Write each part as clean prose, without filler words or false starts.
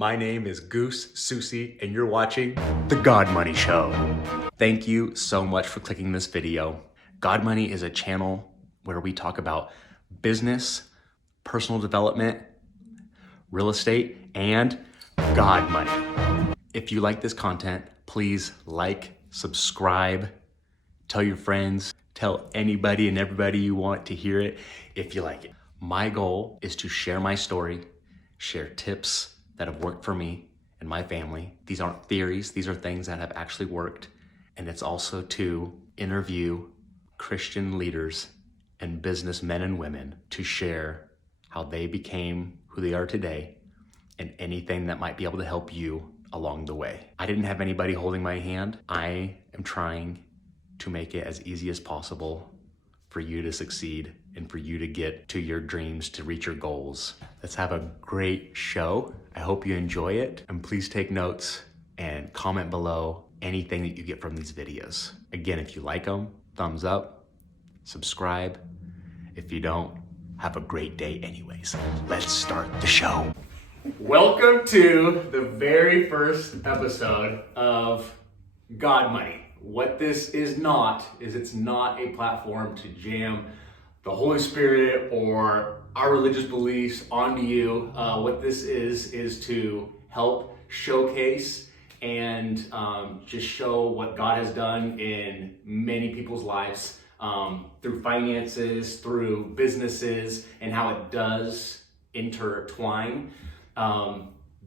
My name is Goose Susie, and you're watching The God Money Show. Thank you so much for clicking this video. God Money is a channel where we talk about business, personal development, real estate, and God money. If you like this content, please like, subscribe, tell your friends, tell anybody and everybody you want to hear it if you like it. My goal is to share my story, share tips that have worked for me and my family. These aren't theories, these are things that have actually worked. And it's also to interview Christian leaders and businessmen and women to share how they became who they are today and anything that might be able to help you along the way. I didn't have anybody holding my hand. I am trying to make it as easy as possible for you to succeed and for you to get to your dreams, to reach your goals. Let's have a great show. I hope you enjoy it, and please take notes and comment below anything that you get from these videos. Again, if you like them, thumbs up, subscribe. If you don't, have a great day anyways. Let's start the show. Welcome to the very first episode of God Money. What this is not, is it's not a platform to jam the Holy Spirit or our religious beliefs onto you. What this is to help showcase and just show what God has done in many people's lives through finances, through businesses, and how it does intertwine.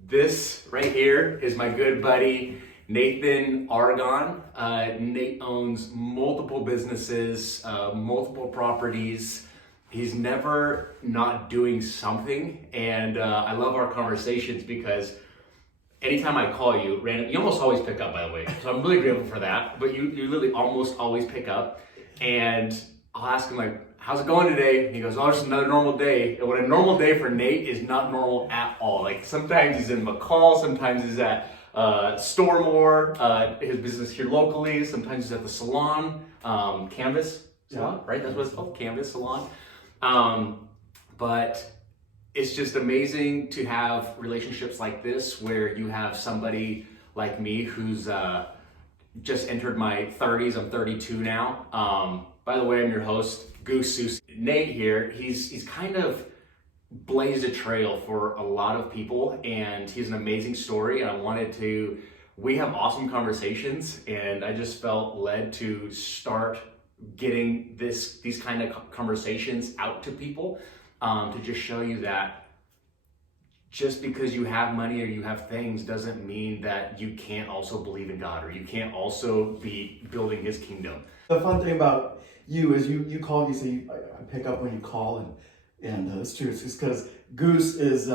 This right here is my good buddy, Nathan Argon. Nate owns multiple businesses, multiple properties. He's never not doing something. And I love our conversations because anytime I call you, you almost always pick up, by the way. So I'm really grateful for that. But you literally almost always pick up. And I'll ask him like, how's it going today? And he goes, oh, just another normal day. And what a normal day for Nate is not normal at all. Like sometimes he's in McCall, sometimes he's at Stormore, his business here locally. Sometimes he's at the salon, Canvas Salon, right? That's what it's called, Canvas Salon. But it's just amazing to have relationships like this where you have somebody like me who's just entered my 30s. I'm 32 now. By the way, I'm your host, Goose Susie. Nate here, he's kind of blazed a trail for a lot of people, and he's an amazing story, and we have awesome conversations, and I just felt led to start getting these kind of conversations out to people, to just show you that just because you have money or you have things doesn't mean that you can't also believe in God or you can't also be building his kingdom. The fun thing about you is you call, you say, I pick up when you call, and it's true. It's just because Goose is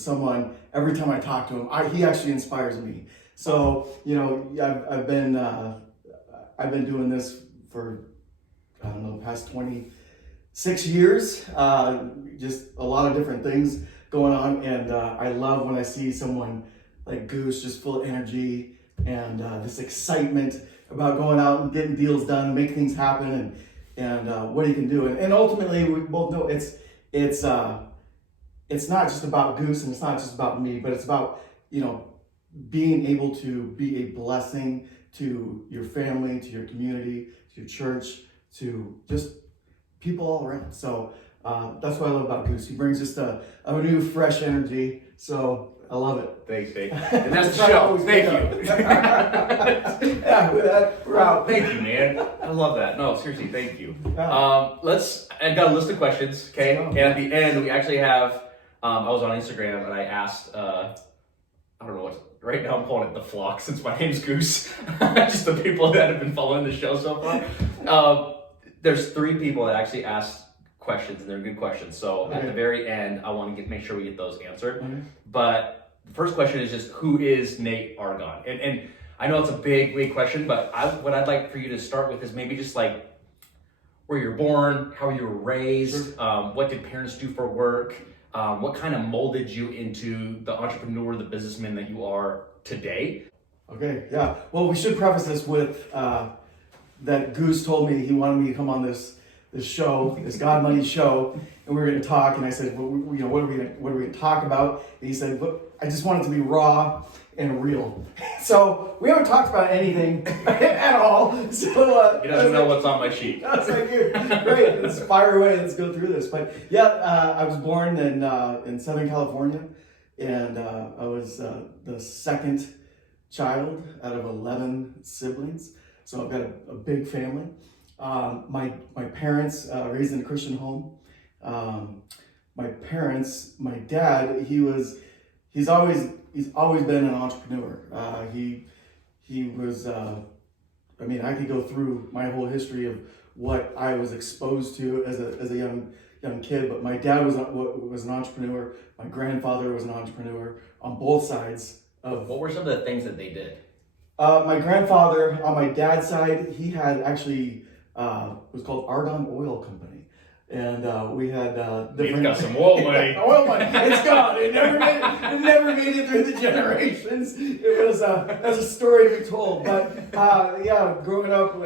someone, every time I talk to him, he actually inspires me. So, I've been doing this for, I don't know, the past 26 years, just a lot of different things going on. And I love when I see someone like Goose just full of energy and this excitement about going out and getting deals done, make things happen, and what he can do. And ultimately, we both know it's not just about Goose and it's not just about me, but it's about, being able to be a blessing to your family, to your community, to your church, to just people all around. So that's what I love about Goose. He brings just a new, fresh energy. So I love it. Thanks, Dave. And that's the show. Thank you. Yeah, we're out. Thank you, man. I love that. No, seriously, thank you. I've got a list of questions, okay? And at the end, we actually have, I was on Instagram and I asked, I don't know right now I'm calling it the flock since my name's Goose. Just the people that have been following the show so far. There's 3 people that actually asked questions, and they're good questions. So at the very end, I want to make sure we get those answered. Mm-hmm. But the first question is just, who is Nate Argon? And I know it's a big question, but what I'd like for you to start with is maybe just like where you're born, how you were raised, sure. What did parents do for work, what kind of molded you into the entrepreneur, the businessman that you are today? Okay, yeah. Well, we should preface this with that Goose told me he wanted me to come on this show, this God Money show, and we were going to talk. And I said, well, what are we going to talk about? And he said, look, I just want it to be raw and real. So we haven't talked about anything at all. So he doesn't know what's on my sheet. I was like, great, let's fire away. Let's go through this. But yeah, I was born in Southern California, and I was the second child out of 11 siblings. So I've got a big family. My parents raised in a Christian home. My dad, he's always been an entrepreneur. He was, I mean, I could go through my whole history of what I was exposed to as a young kid, but my dad was an entrepreneur. My grandfather was an entrepreneur on both sides of. What were some of the things that they did? My grandfather, on my dad's side, he had actually, it was called Argon Oil Company. And we had different. He's got some oil money. Oil money. It's gone. It never made it through the generations. It was that's a story to be told. But yeah, growing up, we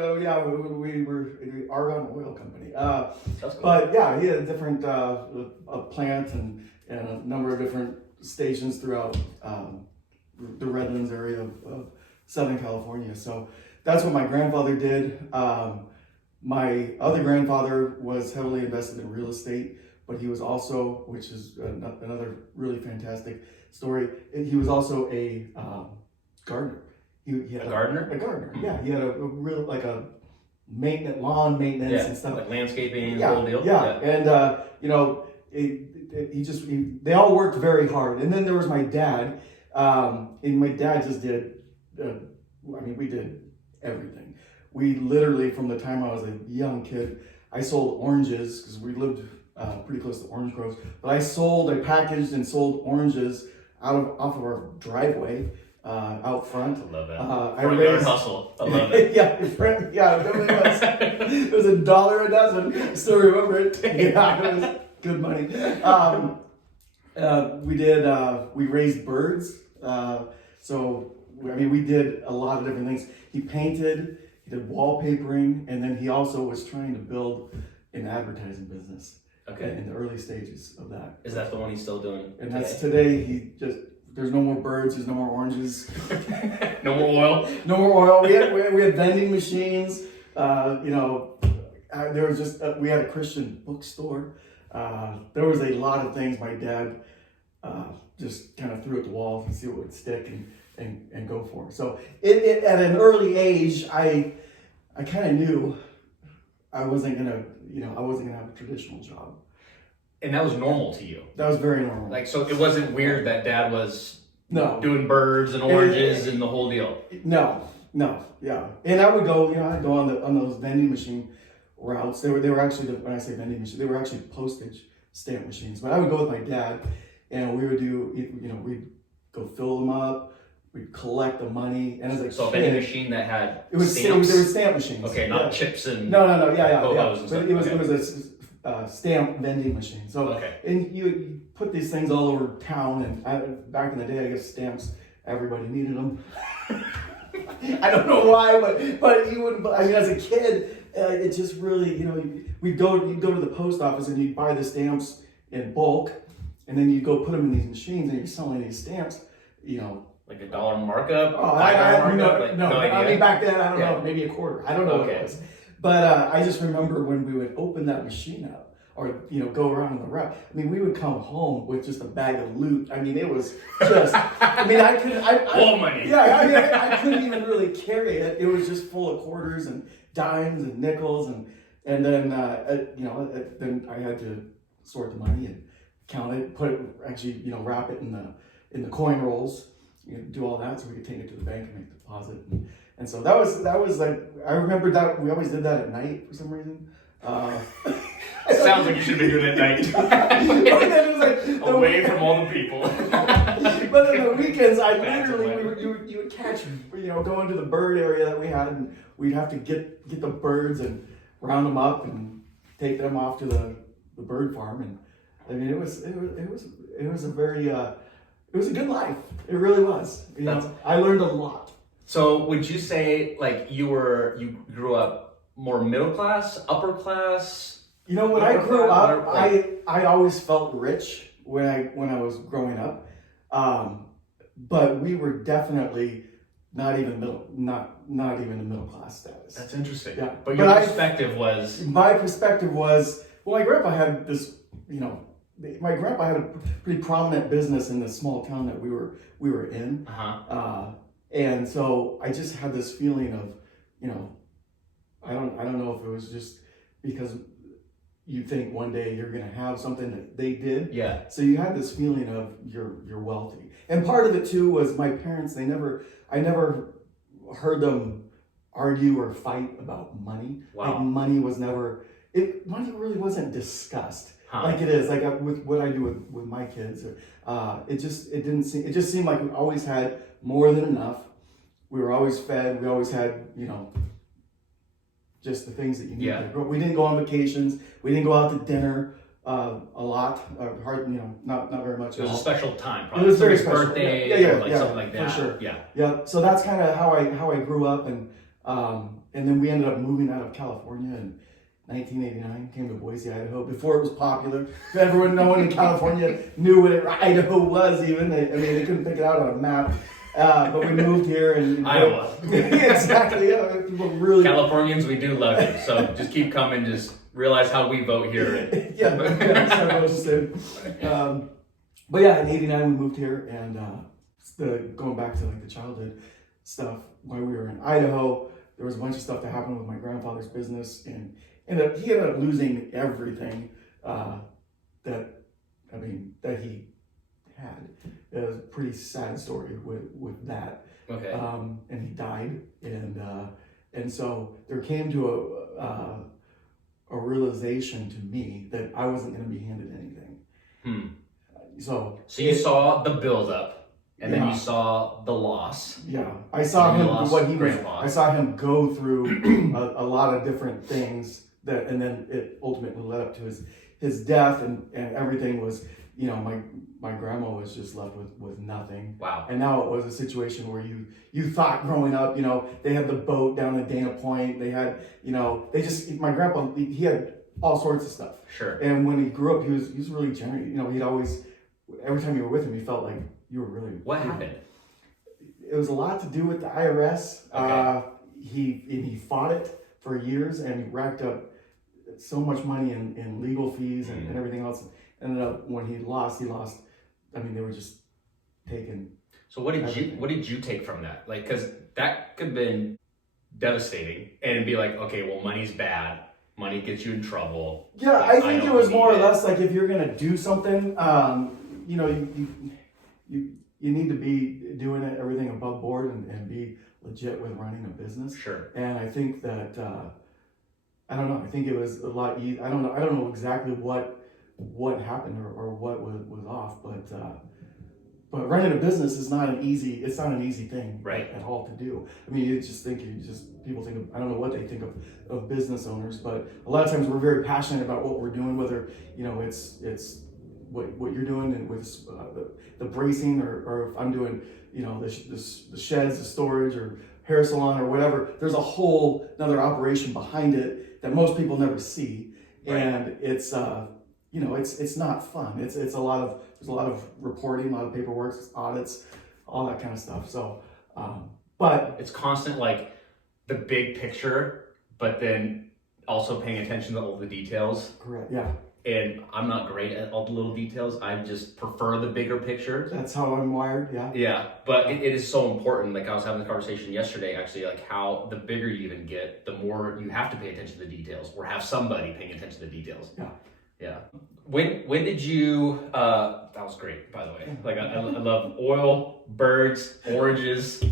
were Argon Oil Company. That's cool. But yeah, he had a different a plant and a number of different stations throughout the Redlands area of Southern California. So that's what my grandfather did. My other grandfather was heavily invested in real estate, but he was also, which is another really fantastic story, he was also a gardener. He had a gardener? A gardener, yeah. He had a real, like a lawn maintenance and stuff. Like landscaping, yeah, the whole deal? Yeah, and you know, they all worked very hard. And then there was my dad, and my dad just did, we did everything. We literally, from the time I was a young kid, I sold oranges because we lived pretty close to orange groves. But I packaged and sold oranges off of our driveway out front. I love that. I raised hustle. I love it. yeah, it really was. It was $1 a dozen. I still remember it. Yeah, it was good money. We raised birds. We did a lot of different things. He painted. He did wallpapering, and then he also was trying to build an advertising business. Okay. In the early stages of that. Is that the one he's still doing? And that's today. There's no more birds. There's no more oranges. No more oil. No more oil. We had vending machines. There was just we had a Christian bookstore. There was a lot of things my dad just kind of threw at the wall to see what would stick and go for. So at an early age, I kind of knew I wasn't gonna have a traditional job. And that was normal to you? That was very normal. Like, so it wasn't weird that dad was doing birds and oranges and the whole deal? No, yeah. And I would go, I'd go on those vending machine routes. They were actually, when I say vending machine, they were actually postage stamp machines. But I would go with my dad, and we would we'd go fill them up. We'd collect the money, and as a kid, vending machine that had there were stamp machines. Okay, not chips and no, yeah. But it was a stamp vending machine. So and you put these things all over town, and back in the day, I guess stamps, everybody needed them. I don't know why, but you wouldn't. I mean, as a kid, it just really, you'd go to the post office and you'd buy the stamps in bulk, and then you'd go put them in these machines, and you're selling these stamps, Like $1 markup? Oh, $5 markup? No idea. I mean, back then, I don't know, maybe a quarter. I don't know what it was. But I just remember when we would open that machine up, or go around the route. I mean, we would come home with just a bag of loot. I mean, it was just. I mean, all money. Yeah, I mean, I couldn't even really carry it. It was just full of quarters and dimes and nickels, and then then I had to sort the money and count it, wrap it in the coin rolls. Do all that so we could take it to the bank and make a deposit. And so that was like, I remember that we always did that at night for some reason. Sounds like you should have been doing it at night. Away from all the people. But on the weekends, you would catch, go into the bird area that we had, and we'd have to get the birds and round them up and take them off to the bird farm. And I mean, it was a very, it was a good life. It really was. I learned a lot. So would you say like you grew up more middle class, upper class? When I grew up, I always felt rich when I was growing up. But we were definitely not even in middle class status. That's interesting. Yeah. But your perspective was? My perspective was, well, my grandpa had this, my grandpa had a pretty prominent business in the small town that we were in. And so I just had this feeling of, I don't know if it was just because you think one day you're going to have something that they did. Yeah. So you had this feeling of you're wealthy. And part of it too was my parents, I never heard them argue or fight about money. Wow. Like money really wasn't discussed like it is, like with what I do with my kids. It just seemed like we always had more than enough. We were always fed. We always had, just the things that you need. Yeah. We didn't go on vacations. We didn't go out to dinner a lot. Not very much. It was a special time. Probably. It was very special. Birthday, or something like that. For sure. Yeah. Yeah. So that's kind of how I grew up, and then we ended up moving out of California in 1989. Came to Boise, Idaho, before it was popular. No one in California knew what Idaho was. Even they couldn't pick it out on a map. But we moved here and Iowa. Exactly. Yeah, people really. Californians, we do love you. So just keep coming. Just realize how we vote here. But yeah, in '89 we moved here, and going back to like the childhood stuff. While we were in Idaho, there was a bunch of stuff that happened with my grandfather's business, and he ended up losing everything that he had. It was a pretty sad story with that. Okay. And he died, and so there came to a realization to me that I wasn't going to be handed anything. So you saw the buildup, and then you saw the loss. Yeah, I saw I saw him go through a lot of different things and then it ultimately led up to his death, and everything was. My grandma was just left with nothing. Wow. And now it was a situation where you thought growing up, they had the boat down in Dana Point. They had, my grandpa, he had all sorts of stuff. Sure. And when he grew up, he was really generous. He'd always, every time you were with him, he felt like you were really. What happened? It was a lot to do with the IRS. Okay. He fought it for years, and he racked up so much money in legal fees and everything else. Ended up when he lost. They were just taken. So what did you take from that? Like, because that could have been devastating, and be like, okay, well, money's bad. Money gets you in trouble. Yeah, I think it was more or less like if you're gonna do something, you need to be doing everything above board and be legit with running a business. Sure. And I think that I don't know. I think it was a lot easier. I don't know exactly what happened or what was off, but running a business is not an easy thing right. at all to do. I mean, people think of, I don't know what they think of business owners, but a lot of times we're very passionate about what we're doing, whether it's what you're doing and with the bracing or if I'm doing the sheds, the storage, or hair salon or whatever. There's a whole another operation behind it that most people never see, right. And it's it's not fun. There's a lot of reporting, a lot of paperwork, audits, all that kind of stuff. So, but it's constant, like the big picture, but then also paying attention to all the details. Correct. Yeah. And I'm not great at all the little details. I just prefer the bigger picture. That's how I'm wired. Yeah. Yeah, but it is so important. Like I was having the conversation yesterday, actually, like how the bigger you even get, the more you have to pay attention to the details, or have somebody paying attention to the details. Yeah. Yeah. When did you? That was great, by the way. Like I love oil, birds, oranges.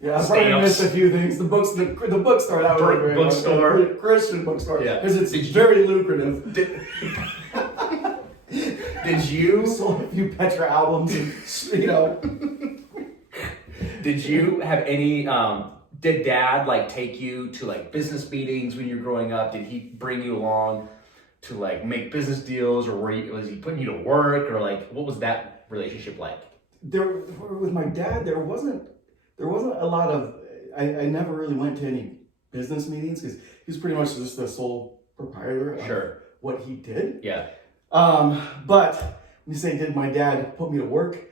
Yeah, I probably missed a few things. The bookstore. That was bookstore, Christian bookstore. Yeah, because it's very lucrative. Did you sold a few Petra albums? And, Did you have any? Did Dad like take you to like business meetings when you were growing up? Did he bring you along to like make business deals, or was he putting you to work, or like what was that relationship like? With my dad, there wasn't a lot of. I never really went to any business meetings because he was pretty much just the sole proprietor of what he did. Yeah. But when you say, did my dad put me to work?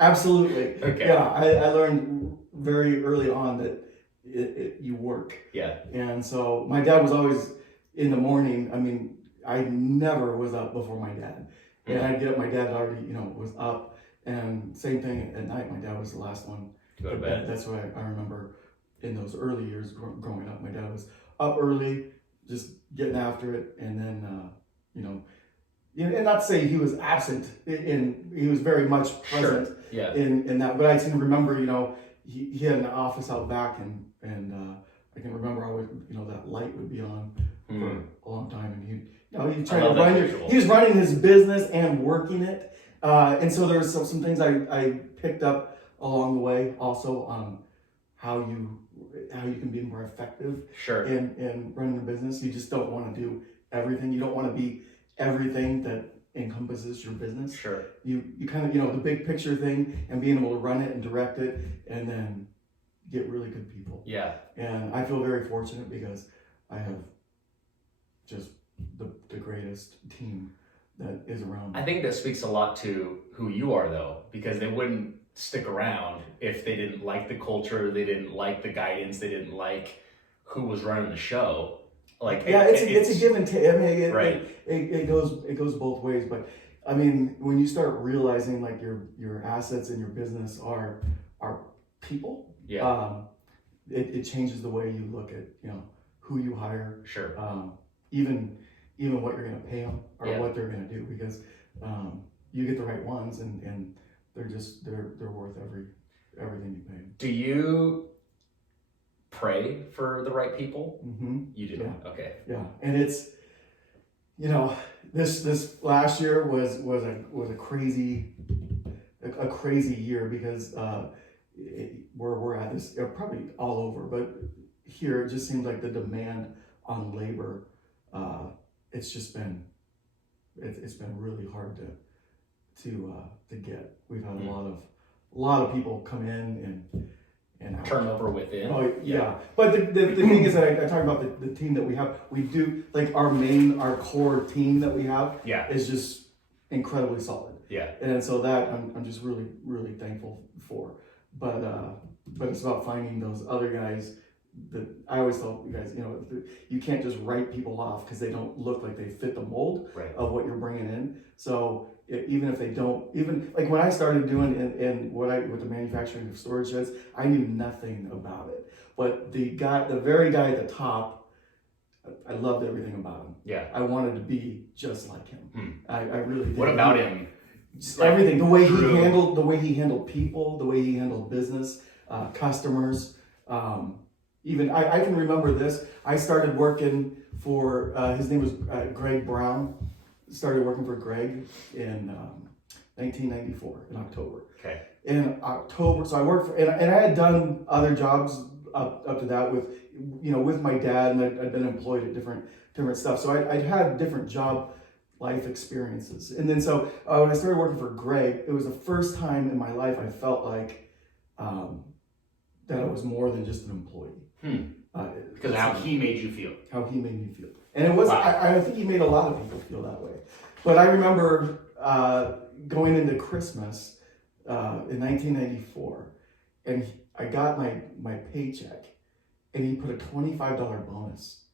Absolutely. Okay. Yeah, I learned very early on that you work. Yeah. And so my dad was always in the morning. I mean, I never was up before my dad. And I'd get up, my dad already, was up. And same thing at night, my dad was the last one To go to bed. That's what I remember in those early years growing up. My dad was up early, just getting after it. And then, and not to say he was absent, he was very much present. Sure. Yeah. in that. But I can remember, he had an office out back, and I can remember always, that light would be on for a long time, and he tried to run. He was running his business and working it, and so there's some things I picked up along the way, also on how you can be more effective. Sure. in running a business. You just don't want to do everything. You don't want to be everything that encompasses your business. Sure. You kind of, the big picture thing, and being able to run it and direct it, and then get really good people. Yeah. And I feel very fortunate because I have just the greatest team that is around me. I think that speaks a lot to who you are, though, because they wouldn't stick around if they didn't like the culture, they didn't like the guidance, they didn't like who was running the show. Like, it's a give and take. I mean, right. It goes both ways. But I mean, when you start realizing like your assets in your business are people, yeah, it changes the way you look at who you hire. Sure. Even what you're going to pay them or what they're going to do, because you get the right ones, and they're worth everything you pay them. Do you pray for the right people? Mm-hmm. You do. Yeah. Okay. Yeah, and it's this last year was a crazy year, because where we're at is probably all over, but here it just seems like the demand on labor, it's been really hard to get. We've had a lot of people come in and out. Turnover within. Oh yeah, but the thing is that I talk about the team that we have. We do, like, our core team that we have is just incredibly solid. Yeah. And so that I'm just really, really thankful for. But it's about finding those other guys that I always tell you guys, you can't just write people off because they don't look like they fit the mold of what you're bringing in. So even if they don't, even like when I started doing with the manufacturing of storage sheds, I knew nothing about it. But the very guy at the top, I loved everything about him. Yeah. I wanted to be just like him. I really did. What about him? Just everything. The way he handled people, the way he handled business, customers. Even I can remember this. I started working for his name was Greg Brown. Started working for Greg in 1994 in October. Okay. In October, so I worked for, and I had done other jobs up to that with my dad, and I'd been employed at different stuff. So I'd had different job life experiences, and then so when I started working for Greg, it was the first time in my life I felt like that I was more than just an employee. Because of how he made you feel. How he made me feel. And it was, I think he made a lot of people feel that way. But I remember going into Christmas in 1994, and I got my paycheck, and he put a $25 bonus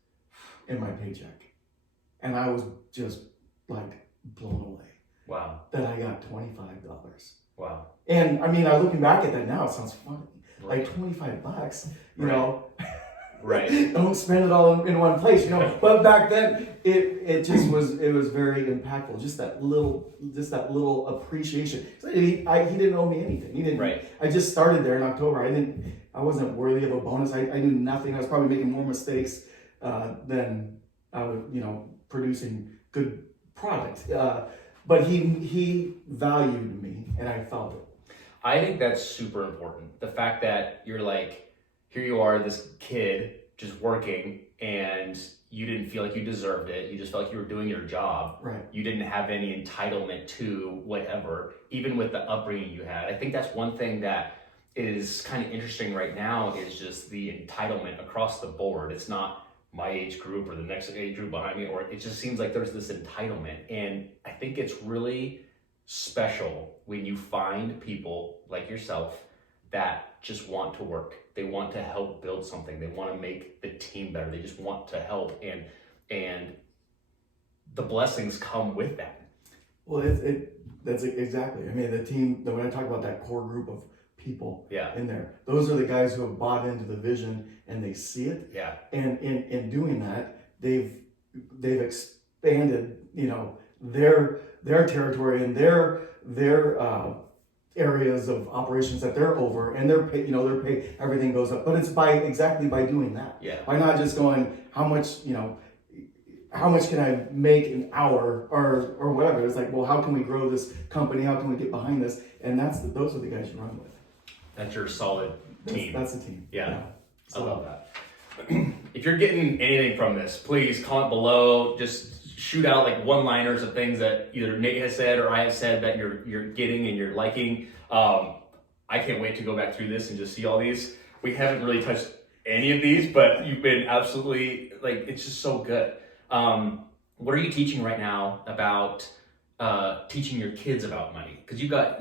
in my paycheck. And I was just like blown away. Wow. That I got $25. Wow. And I mean, looking back at that now, it sounds funny. Like $25, you know. Right. Don't spend it all in one place, But back then, it was very impactful. Just that little appreciation. He didn't owe me anything. He didn't. Right. I just started there in October. I wasn't worthy of a bonus. I knew nothing. I was probably making more mistakes than I was, producing good product. But he valued me, and I felt it. I think that's super important. The fact that you're like, here you are, this kid just working, and you didn't feel like you deserved it. You just felt like you were doing your job. Right. You didn't have any entitlement to whatever, even with the upbringing you had. I think that's one thing that is kind of interesting right now, is just the entitlement across the board. It's not my age group or the next age group behind me, or it just seems like there's this entitlement. And I think it's really special when you find people like yourself that just want to work. They want to help build something. They want to make the team better. They just want to help, and the blessings come with that. Well, that's exactly. I mean, the team. When I talk about that core group of people in there, those are the guys who have bought into the vision and they see it. Yeah. And in doing that, they've expanded, their territory and their areas of operations that they're over, and their pay, everything goes up. But it's by doing that. Yeah. By not just going, how much can I make an hour or whatever. It's like, well, how can we grow this company? How can we get behind this? And those are the guys you run with. That's your solid team. That's the team. Yeah. So, I love that. If you're getting anything from this, please comment below. Just shoot out like one-liners of things that either Nate has said or I have said that you're getting and you're liking. I can't wait to go back through this and just see all these. We haven't really touched any of these, but you've been absolutely, like, it's just so good. What are you teaching right now about teaching your kids about money? Because you got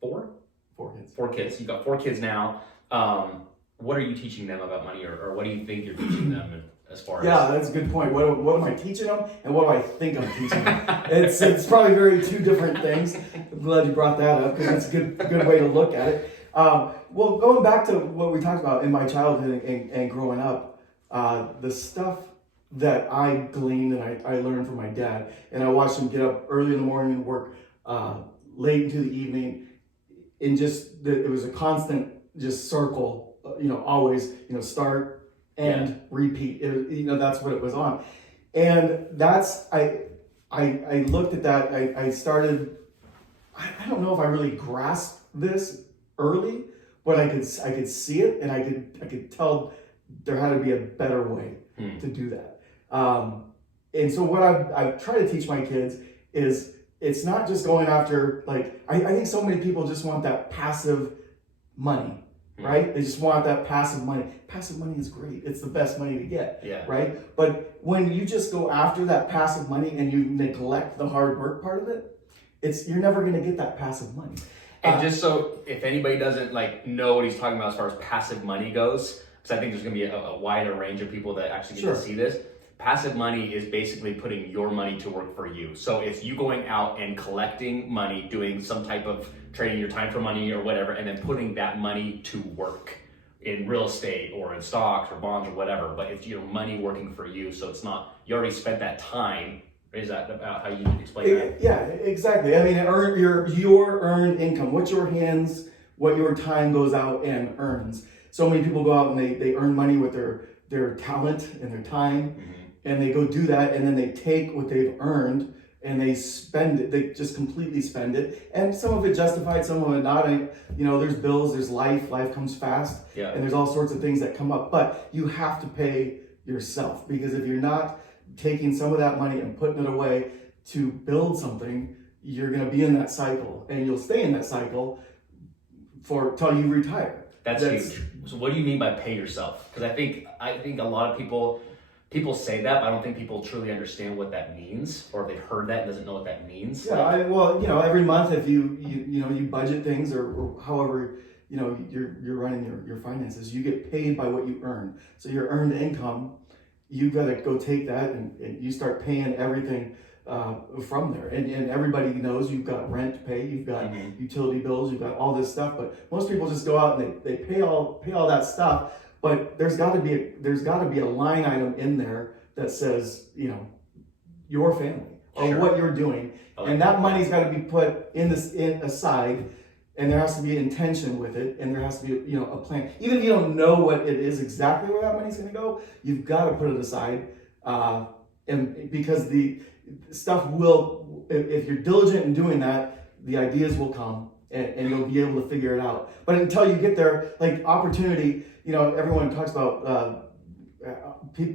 four kids. You've got 4 kids now. What are you teaching them about money, or what do you think you're teaching them as far as? Yeah, that's a good point. What am I teaching them, and what do I think I'm teaching them? It's probably two different things. I'm glad you brought that up, because it's a good way to look at it. Well, going back to what we talked about in my childhood and growing up, the stuff that I gleaned and I learned from my dad, and I watched him get up early in the morning and work late into the evening, and it was a constant just circle, always, start, end, repeat. That's what it was on. And that's, I looked at that, I started, I don't know if I really grasped this early, but I could see it, and I could tell there had to be a better way to do that. And so what I've tried to teach my kids is, it's not just going after, like, I think so many people just want that passive money, right? They just want that passive money. Passive money is great. It's the best money to get, right? But when you just go after that passive money and you neglect the hard work part of it, you're never going to get that passive money. And just so if anybody doesn't know what he's talking about as far as passive money goes, because I think there's going to be a wider range of people that actually get to see this. Passive money is basically putting your money to work for you. So it's you going out and collecting money, doing some type of trading your time for money or whatever, and then putting that money to work in real estate or in stocks or bonds or whatever. But it's your money working for you. So it's not, you already spent that time. Is that about how you explain that? Yeah, exactly. I mean, your earned income, what your time goes out and earns. So many people go out and they earn money with their talent and their time. And they go do that, and then they take what they've earned and they spend it. They just completely spend it, and some of it justified, some of it not. There's bills, there's life comes fast, and there's all sorts of things that come up. But you have to pay yourself, because if you're not taking some of that money and putting it away to build something, you're going to be in that cycle, and you'll stay in that cycle till you retire. That's huge. So what do you mean by pay yourself? Because I think a lot of people say that, but I don't think people truly understand what that means, or if they've heard that and doesn't know what that means. Yeah, every month, if you budget things or however you're running your finances, you get paid by what you earn. So your earned income, you've got to go take that and you start paying everything from there. And everybody knows you've got rent to pay, you've got utility bills, you've got all this stuff. But most people just go out and they pay all that stuff. But there's got to be a line item in there that says, your family or what you're doing, and that money's got to be put aside, and there has to be intention with it, and there has to be a plan. Even if you don't know what it is exactly where that money's going to go, you've got to put it aside, and because the stuff will, if you're diligent in doing that, the ideas will come. And you'll be able to figure it out. But until you get there, like opportunity, everyone talks about,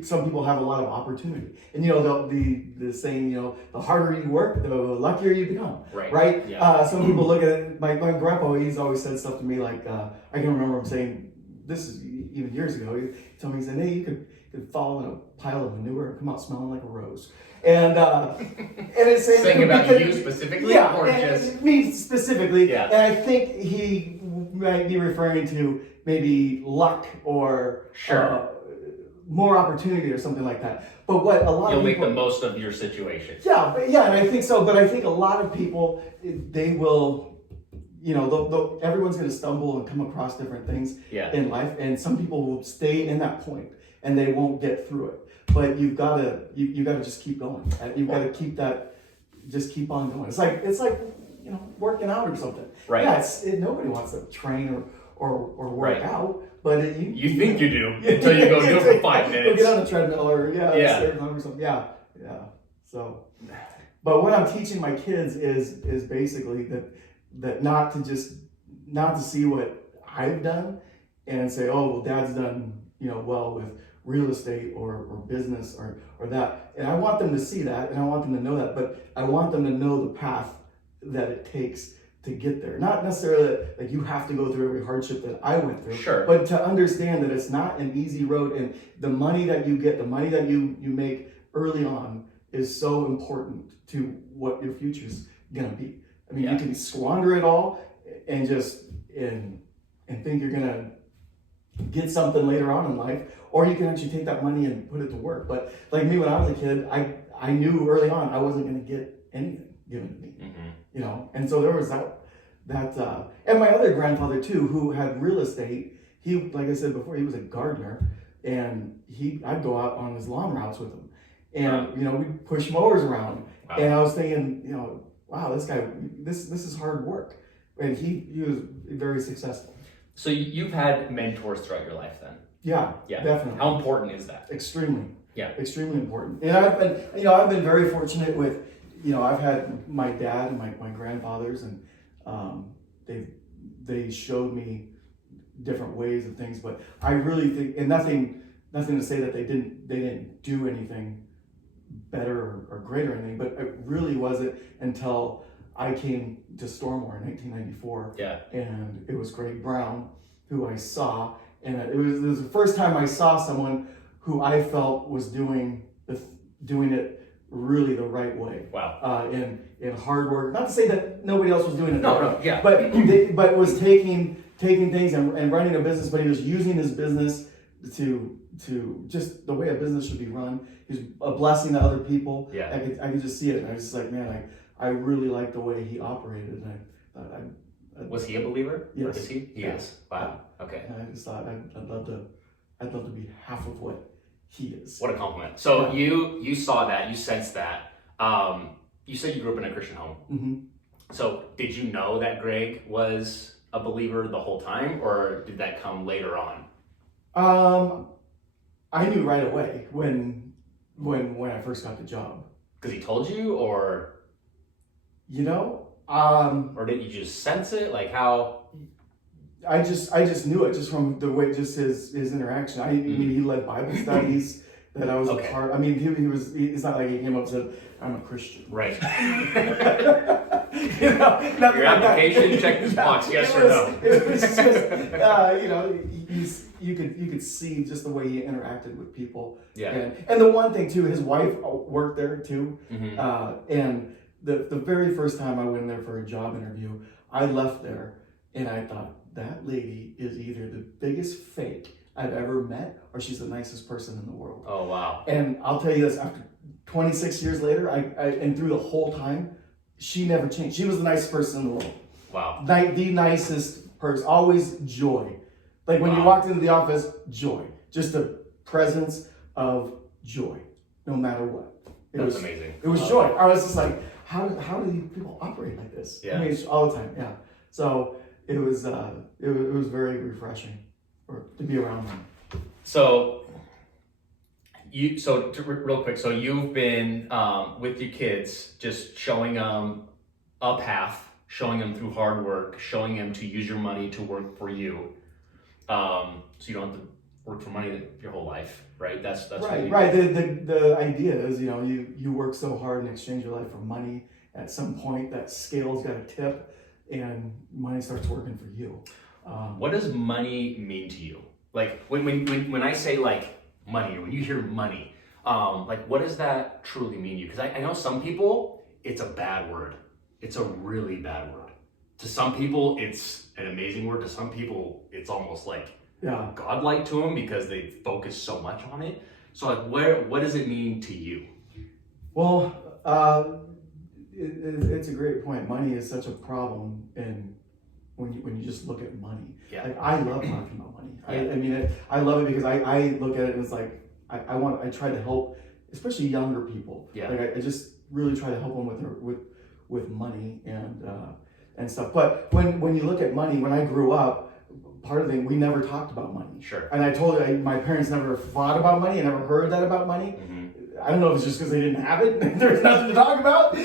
some people have a lot of opportunity. And the saying, the harder you work, the luckier you become. Right? Yeah. Some people look at it, my grandpa, he's always said stuff to me like, I can remember him saying this is even years ago. He told me, he said, hey, you could fall in a pile of manure and come out smelling like a rose. And it's saying about you specifically, yeah, or just me specifically. Yeah. And I think he might be referring to maybe luck or Sure. More opportunity or something like that. But what a lot you'll of people, make the most of your situation. Yeah, and I think so. But I think a lot of people, they will, everyone's going to stumble and come across different things in life, and some people will stay in that point and they won't get through it. But you've got to just keep going. You've got to just keep on going. It's like working out or something. Right. Yeah, nobody wants to train or work out, but you think you do until you go do it for 5 minutes. Get on the treadmill or or something. Yeah. So, but what I'm teaching my kids is basically that not to see what I've done and say, oh well, Dad's done well with real estate or business or that. And I want them to see that and I want them to know that, but I want them to know the path that it takes to get there. Not necessarily like you have to go through every hardship that I went through, sure, but to understand that it's not an easy road, and the money that you get, the money that you make early on is so important to what your future's gonna be. I mean, you can squander it all and and think you're gonna get something later on in life, or you can actually take that money and put it to work. But like me, when I was a kid, I knew early on I wasn't going to get anything given to me, and so there was that, and my other grandfather too, who had real estate. He, like I said before, he was a gardener, and I'd go out on his lawn routes with him, and we'd push mowers around, and I was thinking, wow, this guy, this is hard work, and he was very successful. So you've had mentors throughout your life then? Yeah, definitely. How important is that? Extremely. Yeah. Extremely important. And I've been very fortunate with, I've had my dad and my grandfathers, and they showed me different ways of things, but I really think, and nothing to say that they didn't do anything better or greater or anything, but it really wasn't until I came to Stormore in 1994, and it was Greg Brown who I saw, and it was the first time I saw someone who I felt was doing it really the right way. Wow. In hard work. Not to say that nobody else was doing it. No, yeah. But was taking things and running a business, but he was using his business to just the way a business should be run. He was a blessing to other people. Yeah. I could just see it, and I was just like, man, I really like the way he operated, and I thought was he a believer? Yes. Or is he? He is. Wow. Okay. And I just thought I'd love to be half of what he is. What a compliment. So you saw that, you sensed that. You said you grew up in a Christian home. Mm-hmm. So did you know that Greg was a believer the whole time, or did that come later on? I knew right away when I first got the job. Because he told you, or? Or did you just sense it? Like how? I just knew it just from the way, just his interaction. I mean, he led Bible studies that I was a part. I mean, it's not like he came up and said, "I'm a Christian." Right. Your application, check this box, yes or no. It was just, you could see just the way he interacted with people. Yeah. And the one thing too, his wife worked there too, and the very first time I went in there for a job interview, I left there and I thought, that lady is either the biggest fake I've ever met, or she's the nicest person in the world. Oh, wow. And I'll tell you this, after 26 years later, and through the whole time, she never changed. She was the nicest person in the world. Wow. The nicest person, always joy. Like when you walked into the office, joy. Just the presence of joy, no matter what. That's amazing. It was joy. I was just like, how do these people operate like this? Yeah. I mean, it's all the time. Yeah. So it was very refreshing to be around them. So real quick, so you've been with your kids, just showing them a path, showing them through hard work, showing them to use your money to work for you, so you don't have to work for money your whole life, right? That's right. Right. The idea is, you work so hard and exchange your life for money. At some point, that scale's got to tip, and money starts working for you. What does money mean to you? Like when I say like money, or when you hear money, like what does that truly mean to you? Because I know some people, it's a bad word. It's a really bad word. To some people, it's an amazing word. To some people, it's almost like godlike to them because they focus so much on it. So like, what does it mean to you? Well, it's a great point. Money is such a problem, and when you just look at money, like I love talking about money. I mean, I love it because I look at it and it's like I try to help, especially younger people. Like I just really try to help them with money and stuff. But when you look at money, when I grew up, part of the thing, we never talked about money. Sure. And I told you, my parents never thought about money. I never heard that about money. Mm-hmm. I don't know if it's just because they didn't have it, there's nothing to talk about,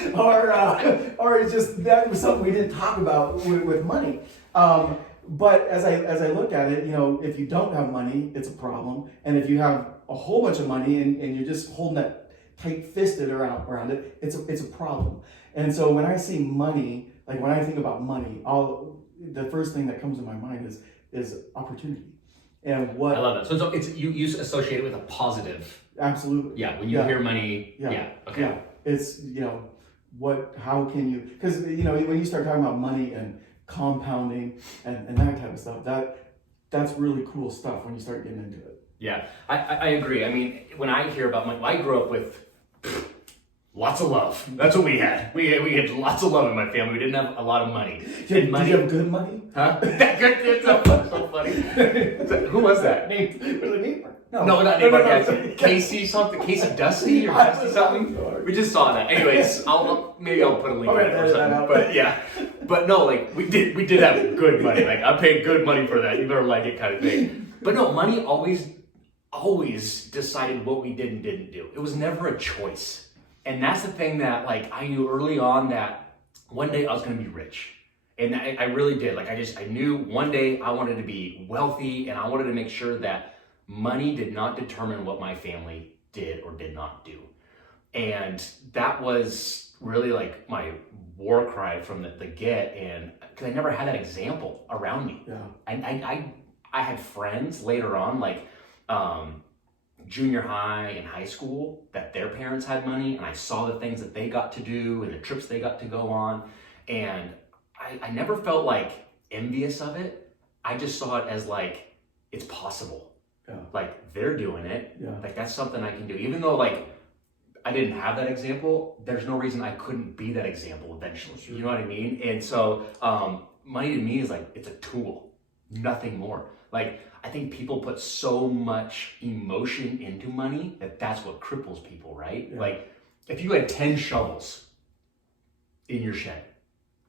or it's just that was something we didn't talk about with money. But as I look at it, if you don't have money, it's a problem. And if you have a whole bunch of money and you're just holding that tight-fisted around it, it's a problem. And so when I see money, like when I think about money, the first thing that comes to my mind is opportunity. And what I love that. So it's you associate it with a positive. Absolutely. Yeah. When you hear money. Yeah. Okay. Yeah. It's how can you? Because when you start talking about money and compounding and that kind of stuff, that's really cool stuff when you start getting into it. Yeah, I agree. I mean, when I hear about money, I grew up with lots of love. That's what we had. We had lots of love in my family. We didn't have a lot of money. Did you have good money? Huh? It's so funny. Who was that? Nate. Was it Nate? No, not Nate. No. Casey something. Casey Dusty or Dusty something. We just saw that. Anyways, maybe I'll put a link in it or something. But yeah, but no, like we did have good money. Like I paid good money for that. You better like it, kind of thing. But no, money always decided what we did and didn't do. It was never a choice. And that's the thing that like I knew early on that one day I was going to be rich. And I really did. Like I knew one day I wanted to be wealthy, and I wanted to make sure that money did not determine what my family did or did not do. And that was really like my war cry from the get, and because I never had that example around me. Yeah. I had friends later on, like junior high and high school, that their parents had money, and I saw the things that they got to do and the trips they got to go on, and I never felt like envious of it. I just saw it as like it's possible. Yeah. Like they're doing it. Yeah. Like that's something I can do. Even though like I didn't have that example, there's no reason I couldn't be that example eventually. Sure. You know what I mean? And so money to me is like it's a tool, nothing more. Like I think people put so much emotion into money that's what cripples people, right? Yeah. Like if you had 10 shovels in your shed,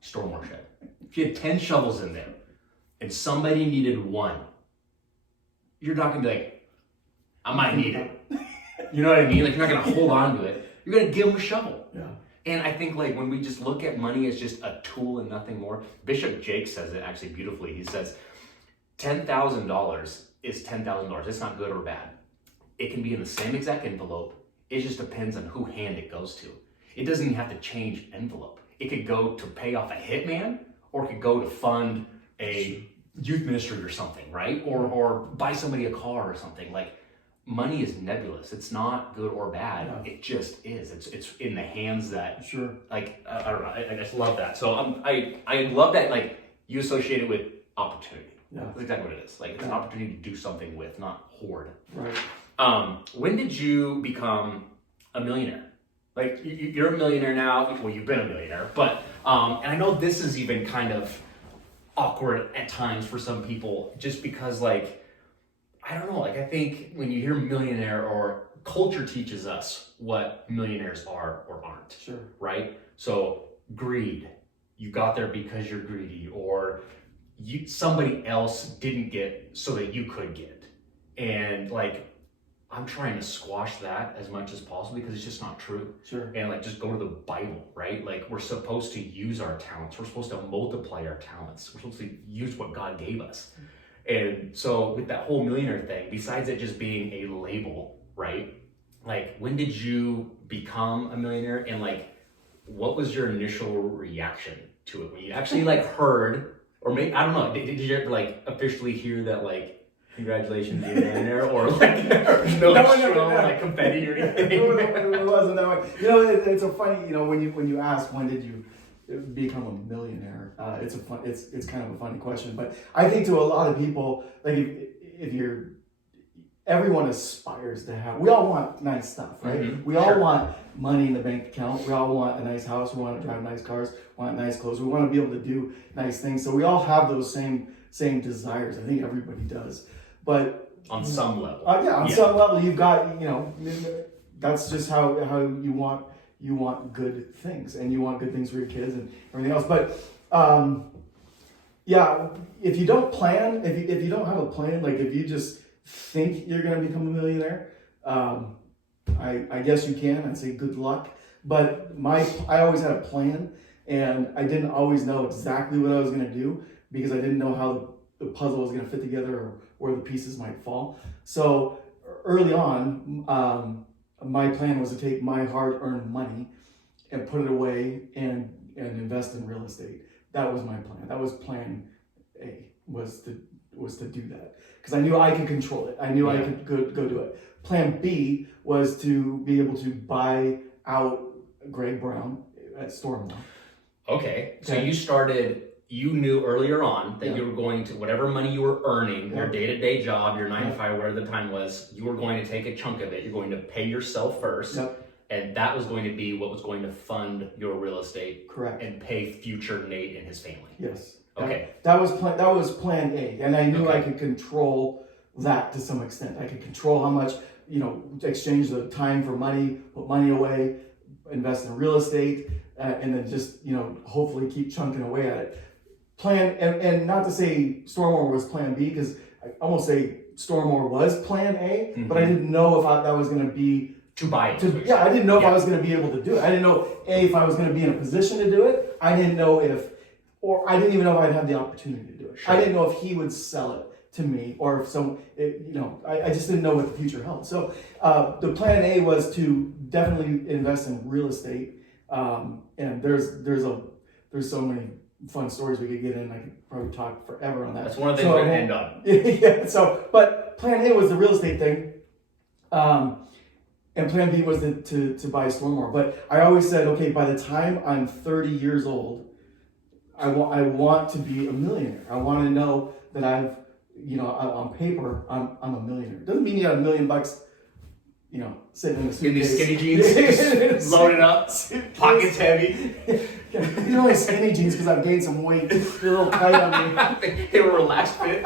stormwater shed, if you had 10 shovels in there and somebody needed one, you're not gonna be like, I might need it. You know what I mean? Like you're not gonna hold on to it. You're gonna give them a shovel. Yeah. And I think like when we just look at money as just a tool and nothing more, Bishop Jake says it actually beautifully. He says, $10,000 is $10,000. It's not good or bad. It can be in the same exact envelope. It just depends on who hand it goes to. It doesn't even have to change envelope. It could go to pay off a hitman, or it could go to fund a youth ministry or something, right? Or buy somebody a car or something. Like money is nebulous. It's not good or bad. Yeah. It just is. It's in the hands that like I don't know. I just love that. So I love that like you associate it with opportunity. Yeah. That's exactly what it is. Like it's an opportunity to do something with, not hoard. Right. When did you become a millionaire? Like you're a millionaire now. Well, you've been a millionaire, but and I know this is even kind of awkward at times for some people, just because like I don't know. Like I think when you hear millionaire, or culture teaches us what millionaires are or aren't. Sure. Right. So greed. You got there because you're greedy, or somebody else didn't get so that you could get. And like I'm trying to squash that as much as possible because it's just not true. Sure. And like just go to the Bible, right? Like we're supposed to use our talents. We're supposed to multiply our talents. We're supposed to use what God gave us. And so with that whole millionaire thing, besides it just being a label, right? Like when did you become a millionaire, and like what was your initial reaction to it when you actually like heard, or maybe I don't know, did you ever like officially hear that like Congratulations, you're a millionaire, or like no, like confetti or anything. It wasn't that way. You know, it's a funny. You know, when you ask when did you become a millionaire, it's kind of a funny question. But I think to a lot of people, like if you're, everyone aspires to have. We all want nice stuff, right? Mm-hmm. We all want money in the bank account. We all want a nice house. We want to drive nice cars. We want nice clothes. We want to be able to do nice things. So we all have those same desires. I think everybody does. But on some level, on some level, you've got, you know, that's just how you want good things, and you want good things for your kids and everything else. But if you don't plan, if you don't have a plan, like if you just think you're going to become a millionaire, I guess you can. I'd say good luck. But I always had a plan, and I didn't always know exactly what I was going to do because I didn't know how the puzzle was going to fit together or where the pieces might fall. So early on, my plan was to take my hard-earned money and put it away and invest in real estate. That was my plan. That was plan A, was to do that. Because I knew I could control it. I knew I could go do it. Plan B was to be able to buy out Greg Brown at Stormont. Okay. So you knew earlier on that you were going to, whatever money you were earning, your day-to-day job, your 9 to 5, whatever the time was, you were going to take a chunk of it. You're going to pay yourself first. And that was going to be what was going to fund your real estate. Correct. And pay future Nate and his family. Yes. Okay. That was plan A. And I knew I could control that to some extent. I could control how much, you know, exchange the time for money, put money away, invest in real estate, and then just, you know, hopefully keep chunking away at it. And not to say Stormore was plan B, because I almost say Stormore was plan A, but I didn't know if that was going to be to buy it. I didn't know if I was going to be able to do it. I didn't know if I was going to be in a position to do it. I didn't know I didn't even know if I'd have the opportunity to do it. Sure. I didn't know if he would sell it to me, or if I just didn't know what the future held. So the plan A was to definitely invest in real estate, and there's so many fun stories we could get in. I could probably talk forever on that. That's one of the things we're going to end on. Yeah. So, but plan A was the real estate thing, and plan B was to buy Stormore. But I always said, okay, by the time I'm 30 years old, I want to be a millionaire. I want to know that I've, you know, on paper, I'm a millionaire. Doesn't mean you have $1 million, you know, sitting in the suitcase. In these skinny jeans, loaded up, pockets heavy. These are only skinny jeans because I've gained some weight. They're a little tight on me. They were relaxed fit.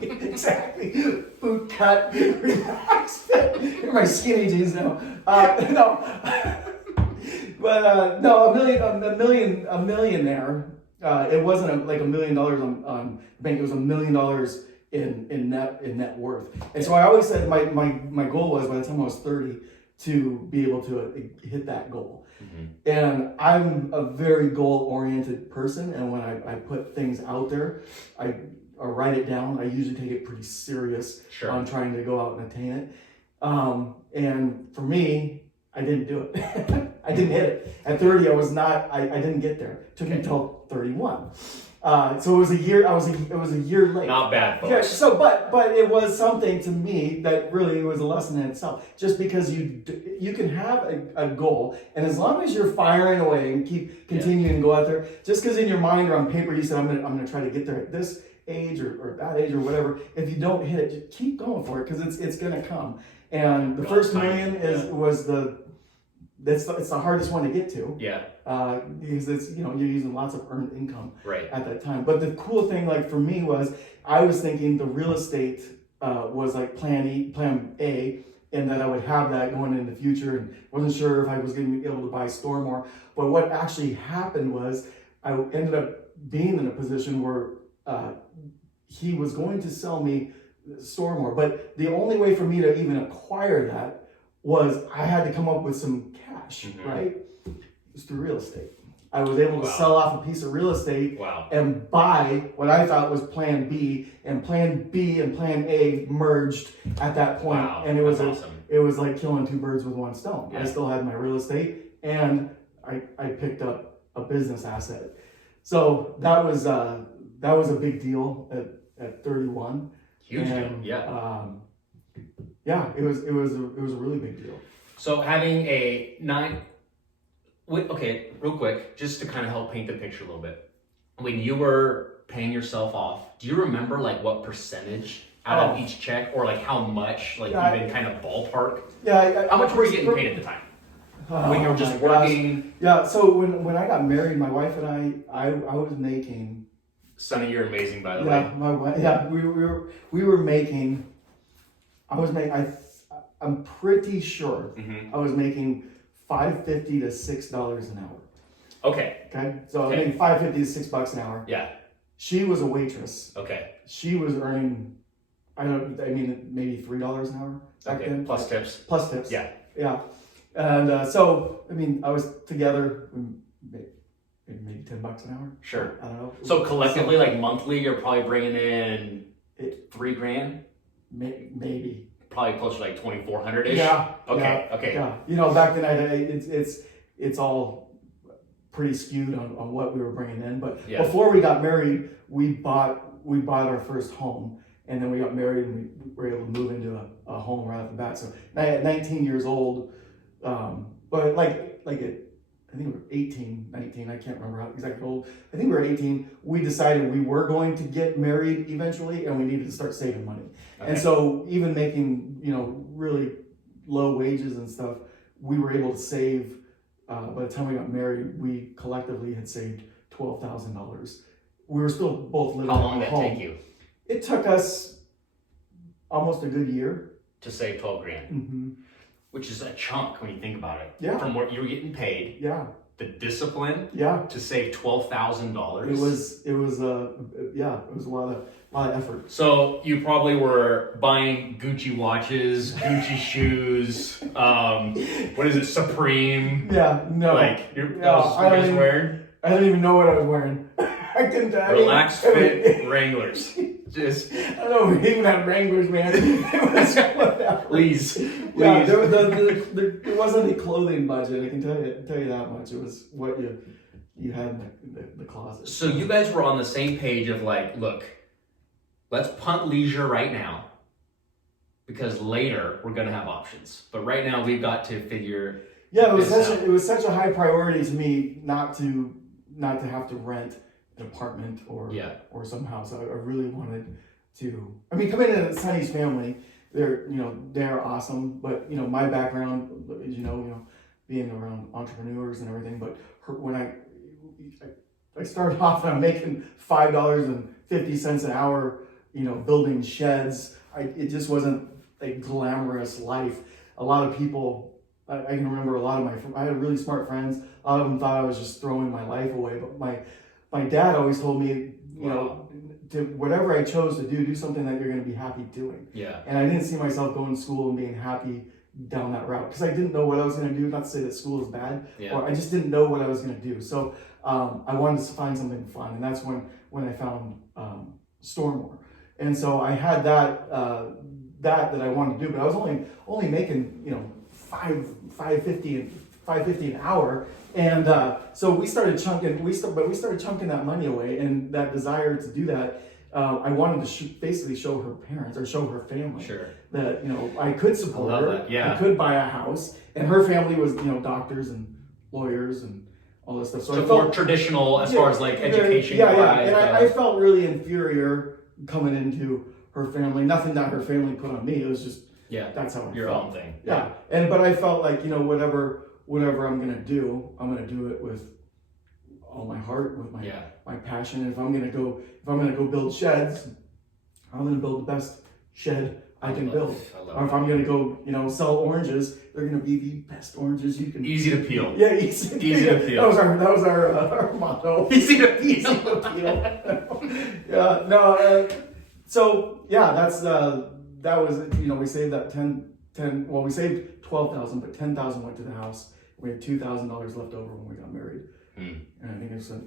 Exactly. Boot cut, relaxed fit. They're my skinny jeans now. No. But no, a millionaire. It wasn't like $1 million on bank. It was $1 million in net worth. And so I always said my goal was, by the time I was 30, to be able to hit that goal. And I'm a very goal-oriented person, and when I put things out there, I write it down. I usually take it pretty serious on trying to go out and attain it. And for me, I didn't do it. I didn't hit it. At 30, I didn't get there. It took me until 31. So it was a year. It was a year late. Not bad, folks. Yeah, so, but it was something to me that really was a lesson in itself. Just because you can have a goal, and as long as you're firing away and keep continuing to go out there, just because in your mind or on paper you said I'm gonna try to get there at this age or that age or whatever, if you don't hit it, just keep going for it, because it's gonna come. And the first million was it's the hardest one to get to. Yeah. Because it's, you know, you're using lots of earned income at that time. But the cool thing, like for me, was I was thinking the real estate was like plan A, and that I would have that going in the future, and wasn't sure if I was going to be able to buy Stormore. But what actually happened was I ended up being in a position where he was going to sell me Stormore. But the only way for me to even acquire that was I had to come up with some cash, right? It was through real estate. I was able to sell off a piece of real estate and buy what I thought was plan B, and plan B and plan A merged at that point. And it was awesome. It was like killing two birds with one stone. I still had my real estate, and I picked up a business asset. So that was a big deal at 31. Huge deal. And, Yeah. Yeah, it was a really big deal. So having a okay, real quick, just to kind of help paint the picture a little bit. When you were paying yourself off, do you remember like what percentage out of each check, or like how much, like even kind of ballpark? Yeah. How much were you getting paid at the time? When you were just working? Yeah, so when I got married, my wife and I was making. Sonny, you're amazing, by the way. My wife. Yeah, we were making. I'm pretty sure I was making $5.50 to $6 an hour. Okay. Okay. So I made $5.50 to $6 an hour. Yeah. She was a waitress. Okay. She was earning, maybe $3 an hour back then. Plus tips. Plus tips. Yeah. Yeah. And so I was together. Maybe $10 an hour. Sure. I don't know. So collectively, like monthly, you're probably bringing in $3,000. Maybe. Probably closer to like 2,400-ish. Yeah. Okay. Yeah, Okay. Yeah. Back then, it's all pretty skewed on what we were bringing in. But before we got married, we bought our first home, and then we got married and we were able to move into a home right off the bat. So at 19 years old, but I think we were 18, 19, I can't remember how exactly old. I think we were 18. We decided we were going to get married eventually, and we needed to start saving money. Okay. And so even making, really low wages and stuff, we were able to save, by the time we got married, we collectively had saved $12,000. We were still both living at home. How long did that take you? It took us almost a good year. To save $12,000. Mm-hmm. Which is a chunk when you think about it. Yeah. From what you were getting paid. Yeah. The discipline. Yeah. To save $12,000. It was a lot of effort. So you probably were buying Gucci watches, Gucci shoes, what is it, Supreme? Yeah, no. Like that was what you guys wearing? I don't even know what I was wearing. I couldn't tell you. Relaxed fit Wranglers. Just I don't know, we even had Wranglers, man. It was whatever. Please. Yeah, there wasn't a clothing budget. I can tell you that much. It was what you had in the closet. So you guys were on the same page of like, look, let's punt leisure right now, because later we're gonna have options. But right now we've got to figure. Yeah, it was such a high priority to me not to have to rent an apartment or some house. I really wanted to. I mean, coming into Sonny's family, they're awesome. But my background, being around entrepreneurs and everything. But when I started off and I'm making $5.50 an hour, building sheds. It just wasn't a glamorous life. A lot of people. I can remember a lot of I had really smart friends. A lot of them thought I was just throwing my life away. But my dad always told me, to whatever I chose to do something that you're going to be happy doing. Yeah. And I didn't see myself going to school and being happy down that route, because I didn't know what I was going to do. Not to say that school is bad, or I just didn't know what I was going to do. So I wanted to find something fun, and that's when I found Stormore. And so I had that I wanted to do, but I was only making $5.50 an hour, and so we started chunking. We started chunking that money away, and that desire to do that. I wanted to basically show her parents or show her family that I could support her. That. Yeah. I could buy a house, and her family was doctors and lawyers and all this stuff. So more traditional as far as like education. Yeah. And I felt really inferior coming into her family. Nothing that her family put on me. It was just that's how I your felt. Own thing. Yeah. But I felt like whatever I'm gonna do, I'm gonna do it with all my heart, with my passion. If I'm gonna go build sheds, I'm gonna build the best shed I can build. Or if I'm gonna go, sell oranges, they're gonna be the best oranges you can. Easy to peel. Yeah, easy to peel. That was our motto. Easy to peel. Easy to peel. Yeah. No. So that was we saved that 10. Well, we saved 12,000, but 10,000 went to the house. We had $2,000 left over when we got married, and I think I spent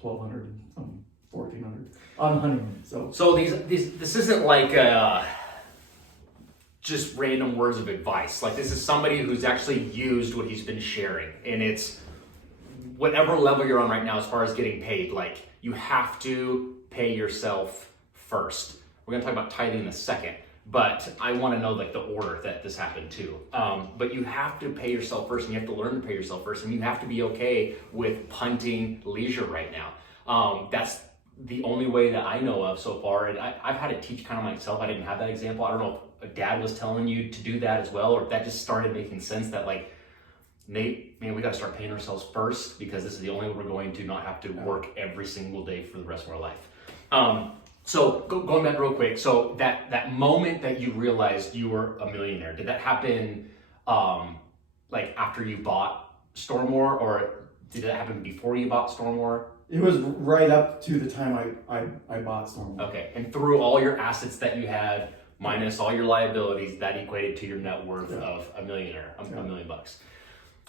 $1,200 and $1,400 on honeymoon. So this isn't like just random words of advice. Like, this is somebody who's actually used what he's been sharing, and it's whatever level you're on right now as far as getting paid. Like, you have to pay yourself first. We're going to talk about tithing in a second, but I want to know like the order that this happened too. But you have to pay yourself first, and you have to learn to pay yourself first, and you have to be okay with punting leisure right now. That's the only way that I know of so far, and I've had to teach kind of myself. I didn't have that example. I don't know if a dad was telling you to do that as well, or if that just started making sense that like, Nate, man, we got to start paying ourselves first, because this is the only way we're going to not have to work every single day for the rest of our life. So going back real quick, so that moment that you realized you were a millionaire, did that happen like after you bought Stormore, or did that happen before you bought Stormore? It was right up to the time I bought Stormore. Okay, and through all your assets that you had, minus all your liabilities, that equated to your net worth of a millionaire, $1 million.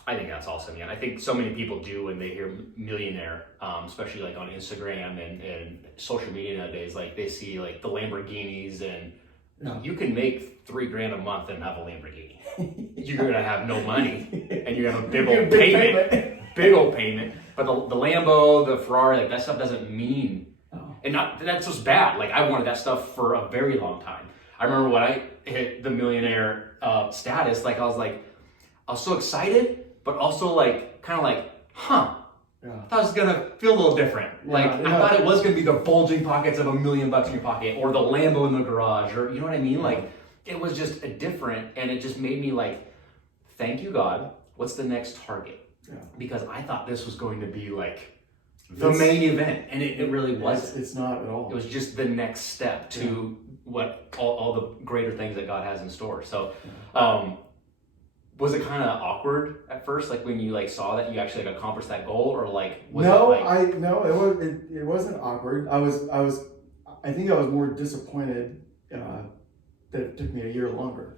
I think that's awesome, man. I think so many people do when they hear millionaire, especially like on Instagram and social media nowadays, like they see like the Lamborghinis, and you can make $3,000 a month and have a Lamborghini. You're gonna have no money, and you're gonna have a big old payment. But the Lambo, the Ferrari, like that stuff doesn't mean, and that's just bad. Like I wanted that stuff for a very long time. I remember when I hit the millionaire status, like I was so excited, but also like kind of like, I thought it was gonna feel a little different. I thought it was gonna be the bulging pockets of $1 million in your pocket, or the Lambo in the garage, or you know what I mean? Like it was just a different, and it just made me like, thank you, God. What's the next target? Because I thought this was going to be like the main event, and it really wasn't. It's not at all. It was just the next step to what all the greater things that God has in store. So, was it kind of awkward at first, like when you like saw that you actually like accomplished that goal, or like it wasn't awkward. I think I was more disappointed that it took me a year longer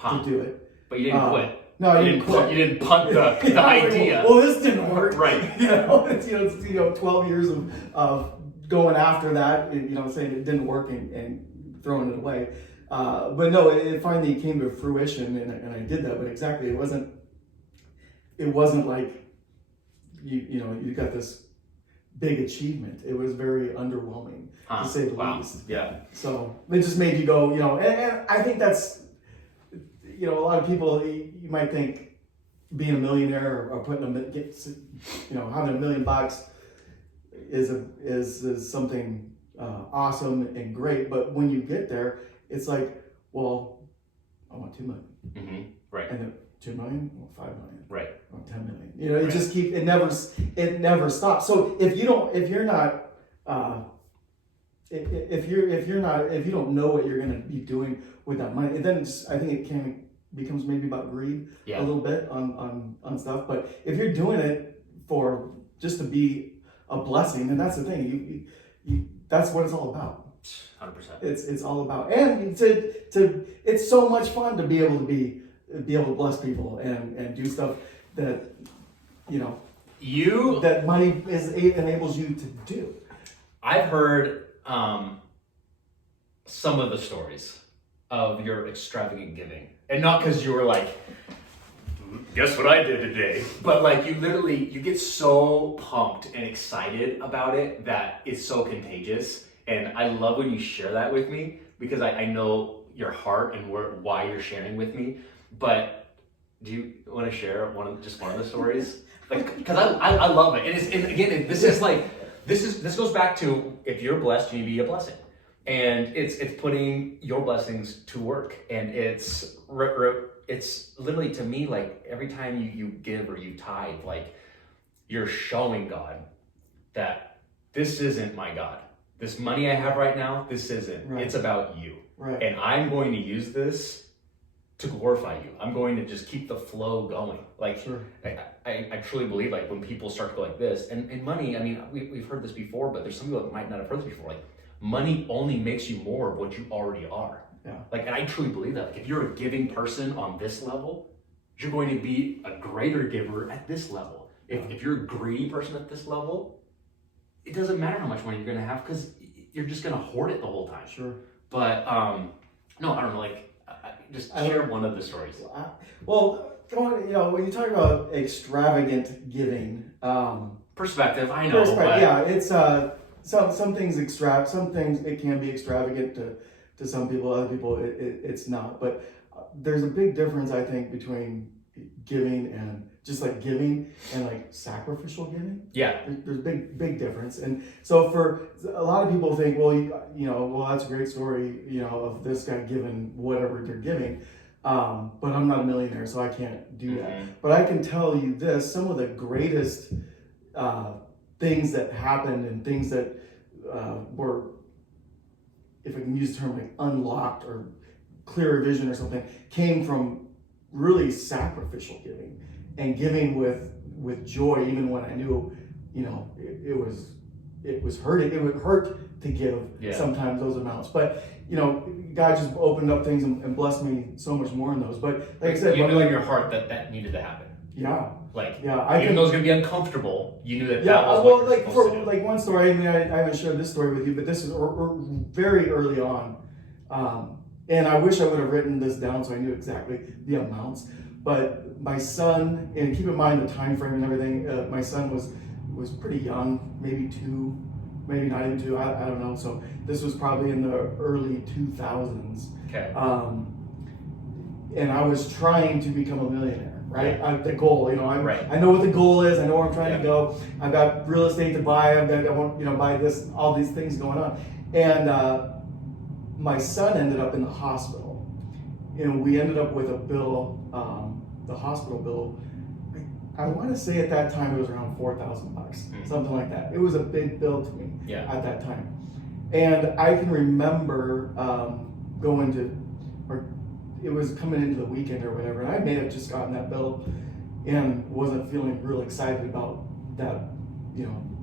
to do it. But you didn't quit. No, I didn't quit. You didn't punt the idea. Well, this didn't work. Right. It's 12 years of going after that, and, saying it didn't work and throwing it away. But no, it finally came to fruition, and I did that. But exactly, it wasn't like you got this big achievement. It was very underwhelming, to say the least. Yeah. So it just made you go, and I think that's, a lot of people, you might think being a millionaire or having $1 million is something awesome and great. But when you get there, it's like, well, I want 2 million. Mm-hmm. Right. And then 2 million, well, 5 million. Right. I want 10 million. It just it never stops. So if you don't know what you're going to be doing with that money, then I think it becomes maybe about greed a little bit on stuff. But if you're doing it for just to be a blessing, and that's the thing, you that's what it's all about. 100%. It's all about, and it's so much fun to be able to bless people and do stuff that that money enables you to do. I've heard some of the stories of your extravagant giving, and not because you were like, guess what I did today, but like you get so pumped and excited about it that it's so contagious. And I love when you share that with me, because I know your heart and why you're sharing with me. But do you want to share one of the stories? Like, because I love it. And this goes back to, if you're blessed, you need to be a blessing. And it's putting your blessings to work. And it's literally, to me, like every time you give or you tithe, like you're showing God that this isn't my God. This money I have right now, this isn't. Right. It's about you. Right. And I'm going to use this to glorify you. I'm going to just keep the flow going. Like, sure. I truly believe, like, when people start to go like this, and money, I mean, we've heard this before, but there's some people that might not have heard this before. Like, money only makes you more of what you already are. Yeah. Like, and I truly believe that. Like, if you're a giving person on this level, you're going to be a greater giver at this level. If you're a greedy person at this level, it doesn't matter how much money you're going to have, because you're just going to hoard it the whole time. Sure. But, no, I don't know, like, just share one of the stories. Well, when you talk about extravagant giving, perspective, I know. Yeah, it's, some things some things it can be extravagant to some people. Other people it's not. But there's a big difference, I think, between giving and just like giving and like sacrificial giving. Yeah. There's big difference. And so for a lot of people think, well, well, that's a great story, of this guy giving whatever they're giving. But I'm not a millionaire, so I can't do that. But I can tell you this, some of the greatest things that happened and things that were, if I can use the term, like unlocked or clearer vision or something, came from really sacrificial giving and giving with joy, even when I knew, it was hurting. It would hurt to give sometimes those amounts, but God just opened up things and blessed me so much more in those. But like I said, you knew in your heart that needed to happen. Yeah. Even though it's going to be uncomfortable, you knew that that was well, what you're supposed to do. Like one story, I haven't shared this story with you, but this is very early on. And I wish I would have written this down so I knew exactly the amounts. But my son, and keep in mind the time frame and everything, my son was pretty young, maybe 2, maybe not even 2, I don't know. So this was probably in the early 2000s. Okay. And I was trying to become a millionaire, right? The goal, Right. I know what the goal is. I know where I'm trying to go. I've got real estate to buy. I want, buy this, all these things going on. And my son ended up in the hospital. We ended up with a bill, the hospital bill. I want to say at that time it was around $4,000, something like that. It was a big bill to me at that time. And I can remember going to, or it was coming into the weekend or whatever, and I may have just gotten that bill and wasn't feeling real excited about that,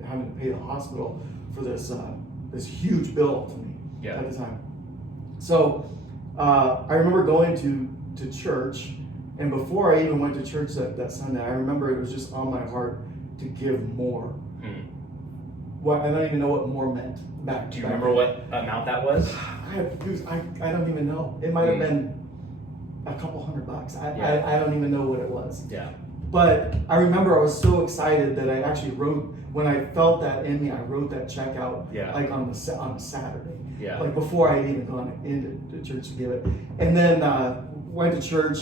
having to pay the hospital for this this huge bill to me at the time. So I remember going to church, and before I even went to church that Sunday, I remember it was just on my heart to give more. Well, I don't even know what more meant back. Do you remember what amount that was? I don't even know. It might have been a couple $100. I don't even know what it was. Yeah. But I remember I was so excited that I actually wrote, when I felt that in me, I wrote that check out like on a Saturday. Yeah. Like before I had even gone into church to give it. And then went to church,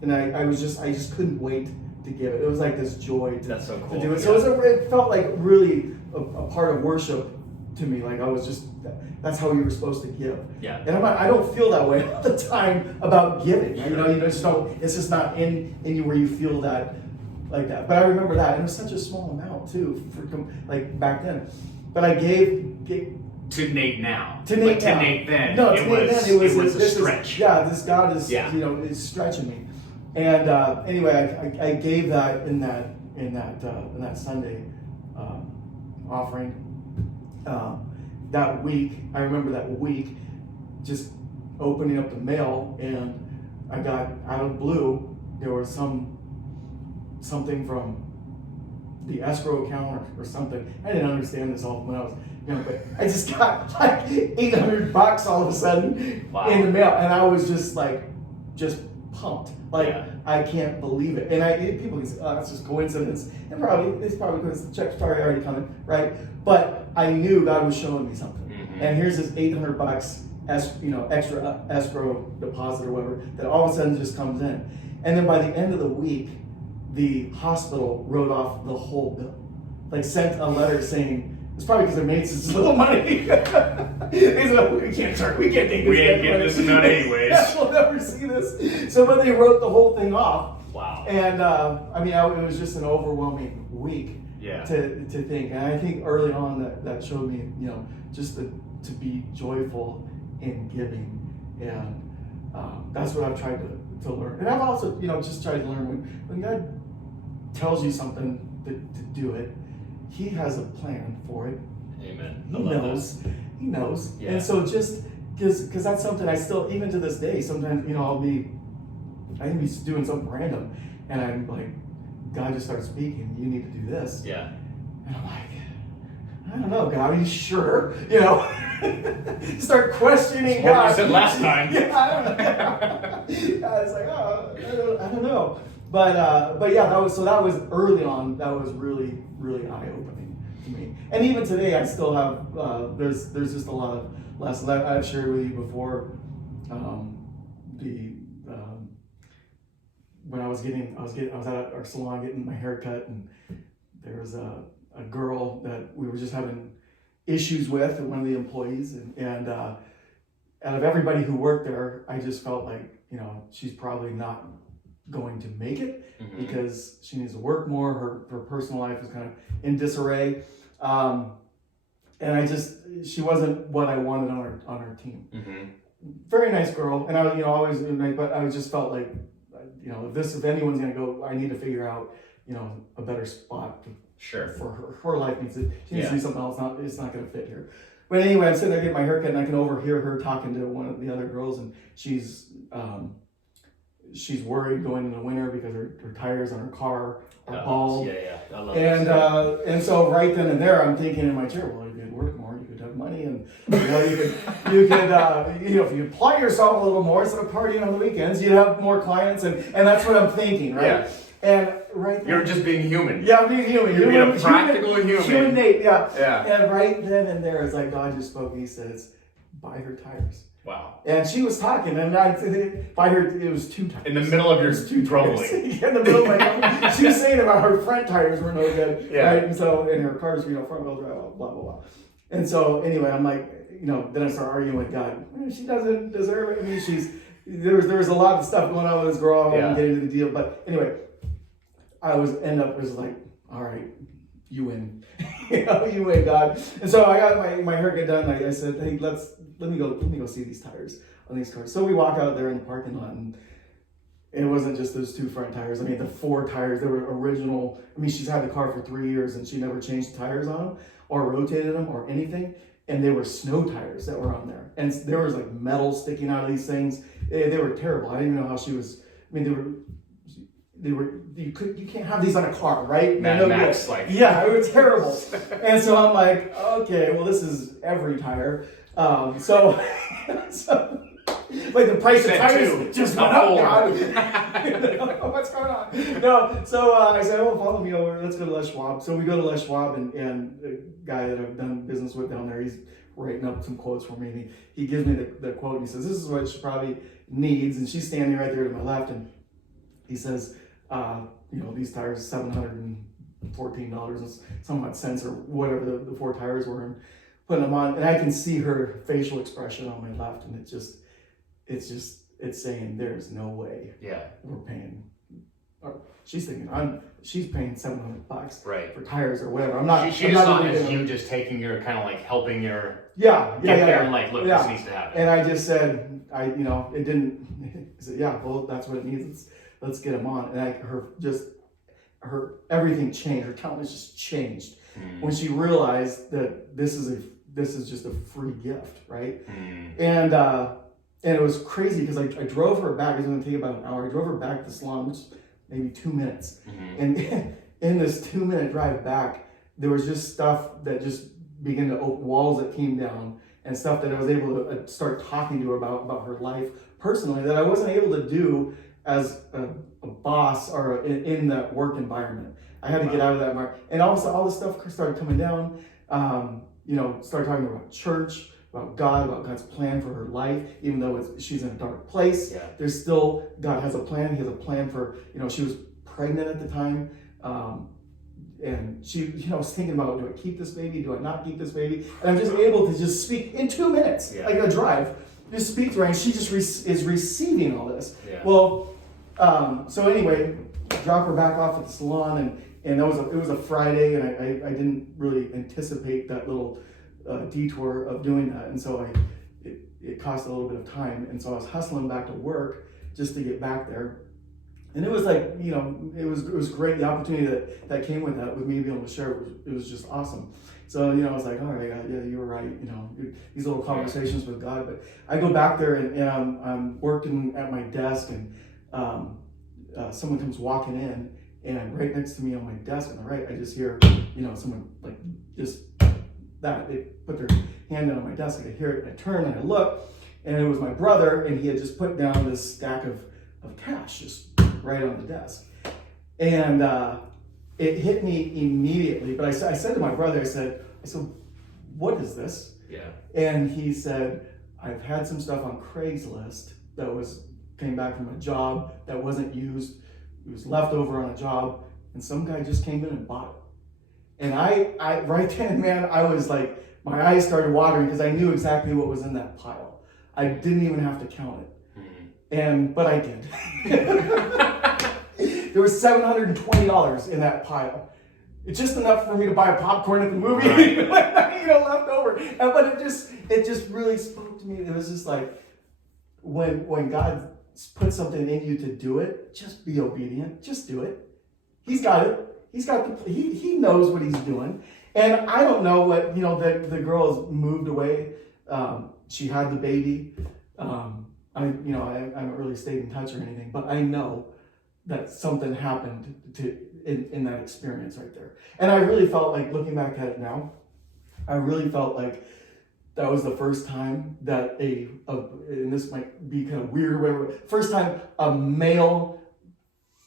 and I just couldn't wait to give it. It was like this joy That's so cool. to do it. So it felt like really a part of worship to me. Like I was just, that's how you were supposed to give. Yeah. And I don't feel that way all the time about giving. You just don't, it's just not in you where you feel that like that. But I remember that. It was such a small amount too, like back then. But I gave to Nate now. To Nate now. To Nate then. No, to Nate then it was a stretch. This God is is stretching me. And anyway, I gave that in that Sunday offering. That week, I remember that week, just opening up the mail, and I got out of the blue. There was something from the escrow account or something. I didn't understand this all when I was young, but I just got like $800 all of a sudden in the mail, and I was just pumped. I can't believe it. And people can say, oh, that's just coincidence. And it's probably because the check's probably already coming, right? But I knew God was showing me something. And here's this $800 extra escrow deposit or whatever that all of a sudden just comes in. And then by the end of the week, the hospital wrote off the whole bill. Like sent a letter saying, it's probably because they made such little money. They said, we can't take this. We ain't getting this amount anyways. We'll never see this. So, but they wrote the whole thing off. Wow. And it was just an overwhelming week to think. And I think early on that showed me, just to be joyful in giving. And that's what I've tried to learn. And I've also, just tried to learn when God tells you something to do it, He has a plan for it. Amen. He knows. Yeah. And so just because that's something I still, even to this day, sometimes, I can be doing something random, and I'm like, God just starts speaking, you need to do this. Yeah. And I'm like, I don't know, God, are you sure? Start questioning God. You said last time. I was like, I don't know. But yeah, that was early on. That was really, really eye-opening to me. And even today, I still have there's just a lot of lessons I've shared with you before. When I was at our salon getting my hair cut, and there was a girl that we were just having issues with, one of the employees, and out of everybody who worked there, I just felt like, you know, she's probably not going to make it because she needs to work more. Her personal life is kind of in disarray, and she wasn't what I wanted on our team. Very nice girl, and I, you know, always, but I just felt like, you know, if anyone's gonna go, I need to figure out, you know, a better spot for her. Her life needs to, she needs to do something else. It's not gonna fit here. But anyway, I'm sitting there getting my haircut, and I can overhear her talking to one of the other girls, and she's worried going in the winter because her tires on her car are bald. I love and so right then and there, I'm thinking in my chair, well, you could work more, you could have money, and you know, you could you know, if you apply yourself a little more instead of partying on the weekends, you'd have more clients, and that's what I'm thinking, right? Yeah. And right then, You're just being human. Yeah, I'm being human. You're being a practical human. Human Nate, yeah. Yeah. And right then and there, it's like God just spoke. He says, buy her tires. Wow. And she was talking, and by her, it was 2 tires. In the middle of your troubling. In the middle of my, she was saying about her front tires were no good, right? And so, and her car's, you know, front wheel drive, blah, blah, blah. And so, anyway, I'm like, you know, then I start arguing with God. She doesn't deserve it. I mean, there was a lot of stuff going on with this girl. I won't get into the deal, but anyway, I was like, all right, you win. You know, you win, God. And so I got my haircut done. I said, hey, let me go see these tires on these cars. So we walk out there in the parking lot, and it wasn't just those 2 front tires. I mean, the 4 tires, they were original. I mean, she's had the car for 3 years, and she never changed the tires on them or rotated them or anything. And they were snow tires that were on there. And there was like metal sticking out of these things. They were terrible. I didn't even know how she was. I mean, you can't have these on a car, right? Mad Max, yeah, it was terrible. And so I'm like, okay, well, this is every tire. So like the price of tires just went up, God. What's going on? No, so I said, oh, follow me over. Let's go to Les Schwab. So we go to Les Schwab, and the guy that I've done business with down there, he's writing up some quotes for me. And he gives me the quote, and he says, this is what she probably needs. And she's standing right there to my left, and he says, you know, these tires, $714 and some odd cents or whatever the 4 tires were, and putting them on, and I can see her facial expression on my left, and it's saying there's no way we're paying. She's thinking she's paying $700 for tires or whatever. I'm not. She just thought as you just taking your kind of like helping your get there and like, look, this needs to happen. And I just said, you know, it didn't. I said, yeah, well, that's what it needs. Let's get them on. And her everything changed. Her countenance just changed when she realized that this is just a free gift, right? And it was crazy because I drove her back. It was going to take about an hour. I drove her back to the salon, which maybe 2 minutes. And in this 2-minute drive back, there was just stuff that just began to open, walls that came down, and stuff that I was able to start talking to her about her life personally that I wasn't able to do as a boss or in that work environment. I had to get out of that environment. And also all this stuff started coming down, you know, started talking about church, about God, about God's plan for her life, even though she's in a dark place. There's still, God has a plan. He has a plan for, you know, she was pregnant at the time. And she, you know, was thinking about, do I keep this baby? Do I not keep this baby? And I'm just able to just speak in 2 minutes, like a drive, just speak to her, and she just is receiving all this. Well, so anyway, drop her back off at the salon, and it was a Friday, and I didn't really anticipate that little detour of doing that, and so it cost a little bit of time, and so I was hustling back to work just to get back there. And it was like, you know, it was great. The opportunity that came with that, with me being able to share it was just awesome. So, you know, I was like, all right, yeah, you were right. You know, these little conversations with God. But I go back there, and I'm working at my desk, and someone comes walking in, and right next to me on my desk on the right, I just hear, you know, someone like just that. They put their hand on my desk. I hear it, and I turn and I look, and it was my brother, and he had just put down this stack of cash just right on the desk. And it hit me immediately. But I said to my brother, I said, what is this? Yeah. And he said, I've had some stuff on Craigslist that came back from a job that wasn't used. It was left over on a job, and some guy just came in and bought it. And I right then, man, I was like, my eyes started watering because I knew exactly what was in that pile. I didn't even have to count it. But I did. There was $720 in that pile. It's just enough for me to buy a popcorn at the movie, left over. But it just really spoke to me. It was just like, when God puts something in you to do it, just be obedient. Just do it. He's got it. He knows what he's doing. And I don't know what, the girl has moved away. She had the baby. I haven't really stayed in touch or anything, but I know that something happened in that experience right there. And I really felt like, looking back at it now, I really felt like that was the first time that and this might be kind of weird or whatever, first time a male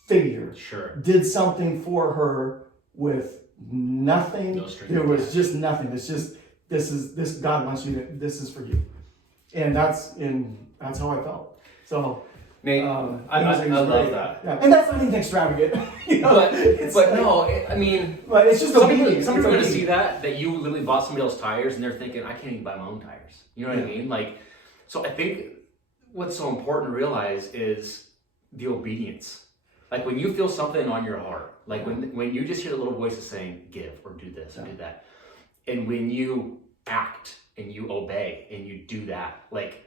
figure did something for her with nothing. No, there was just nothing. It's just, this God wants you to, this is for you. And that's how I felt. So Nate, I love that. Yeah. And that's not even extravagant. But it's just some people are going to see that you literally bought somebody else's tires and they're thinking, I can't even buy my own tires. You know what I mean? So I think what's so important to realize is the obedience. Like when you feel something on your heart, like when you just hear the little voices saying, give or do this or do that. And when you act and you obey and you do that, like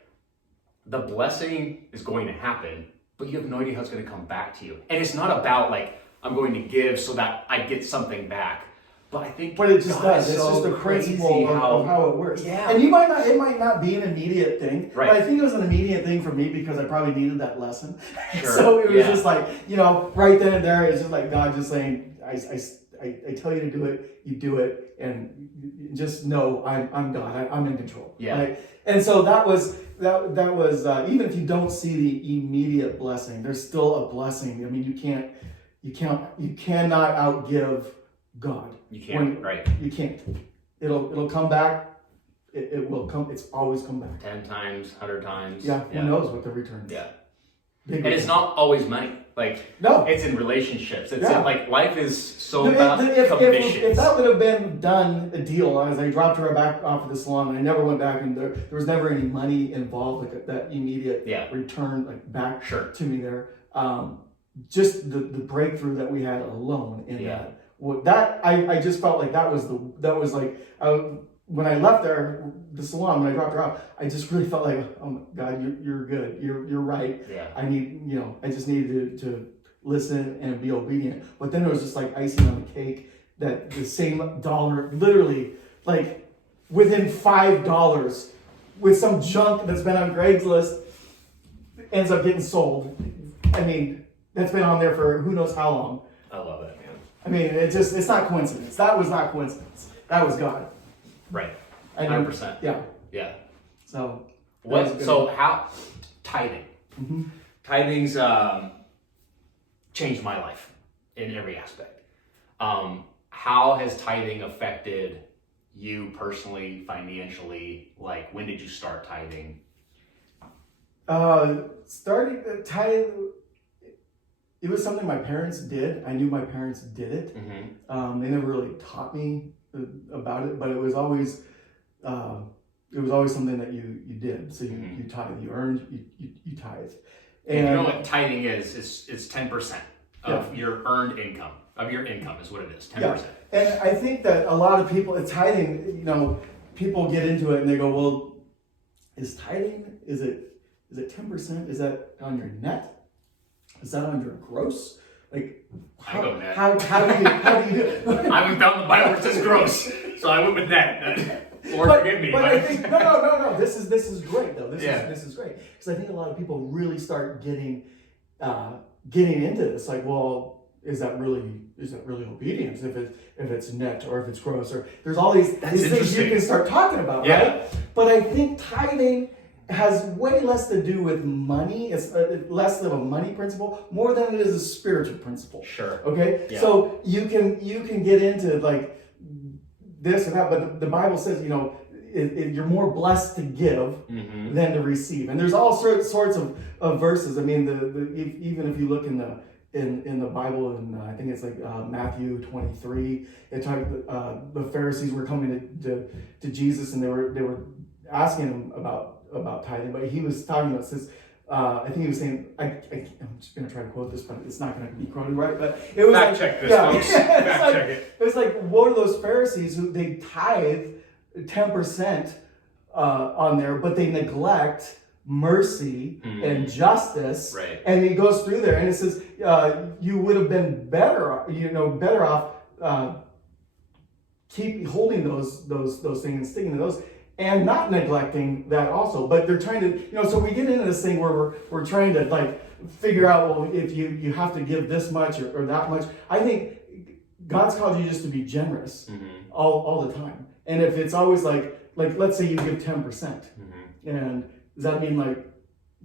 the blessing is going to happen, but you have no idea how it's going to come back to you. And it's not about like, I'm going to give so that I get something back. But I think it just does. It's just the principle of how it works. Yeah. And it might not be an immediate thing, right. But I think it was an immediate thing for me because I probably needed that lesson. Sure. So it was just like, right then and there, it's just like God just saying, I tell you to do it, you do it, and just know I'm God. I'm in control. Yeah. Right? And so that was even if you don't see the immediate blessing, there's still a blessing. I mean, you cannot outgive God. You can't, right? You can't. It'll come back. It will come. It's always come back. 10 times, 100 times. Yeah. Who knows what the return is? Yeah. And it's not always money. No. It's in relationships. It's in, life is so about commissions. If that would have been done, a deal, as I dropped her back off of the salon, I never went back, and there was never any money involved, like that immediate return, back to me there. Just the breakthrough that we had alone in that. I just felt like that was when I left the salon, when I dropped her off, I just really felt like, oh my God, you're good. You're right. Yeah. I just needed to listen and be obedient. But then it was just like icing on the cake that the same dollar, literally within $5 with some junk that's been on Craigslist ends up getting sold. I mean, that's been on there for who knows how long. I love it, man. I mean, it's not coincidence. That was not coincidence. That was God. Right. 100%. Yeah. Yeah. So how tithing? Mm-hmm. Tithing's changed my life in every aspect. How has tithing affected you personally, financially? When did you start tithing? Starting to tithe, it was something my parents did. I knew my parents did it. Mm-hmm. They never really taught me about it, but it was always something that you did. So you tithe, you earned, you tithe. And you know what tithing is? It's 10% of your earned income. Of your income is what it is, 10%. Yeah. And I think that a lot of people, tithing, people get into it and they go, well, is tithing, is it 10%? Is that on your net? Is that on your gross? I go net. How do you do it? I haven't found the Bible that says gross, so I went with net. Forgive me. But I think no. This is great though. This is great because I think a lot of people really start getting into this. Well, is that really obedience if it's net or if it's gross, or there's all these things you can start talking about, right? But I think tithing has way less to do with money. It's less of a money principle, more than it is a spiritual principle. Sure. Okay. Yeah. So you can get into like this and that, but the Bible says, you're more blessed to give than to receive. And there's all sorts of verses. I mean, even if you look in the Bible, and I think it's like Matthew 23, it talked, the Pharisees were coming to Jesus, and they were asking him about tithing, but he was talking about this. I think he was saying, I'm just going to try to quote this, but it's not going to be quoted right. But it was fact check this, folks. Fact check it. It was like one of those Pharisees who they tithe 10% on there, but they neglect mercy and justice. Right. And he goes through there, and it says you would have been better off keep holding those things and sticking to those, and not neglecting that also. But they're trying to, so we get into this thing where we're trying to like figure out, well, if you have to give this much or that much. I think God's called you just to be generous all the time. And if it's always like let's say you give 10%, and does that mean like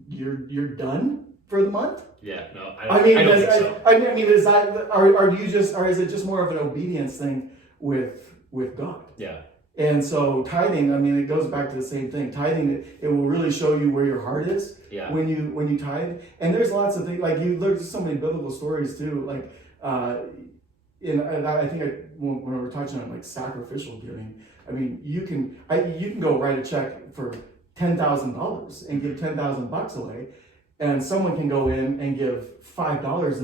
you're done for the month? Yeah, no, I don't think so. I mean, is that, or is it just more of an obedience thing with God? Yeah. And so tithing, I mean, it goes back to the same thing. Tithing, it will really show you where your heart is when you tithe. And there's lots of things, like there's so many biblical stories too. Like, and I think when we were touching on like sacrificial giving, I mean, you can go write a check for $10,000 and give $10,000 away, and someone can go in and give $5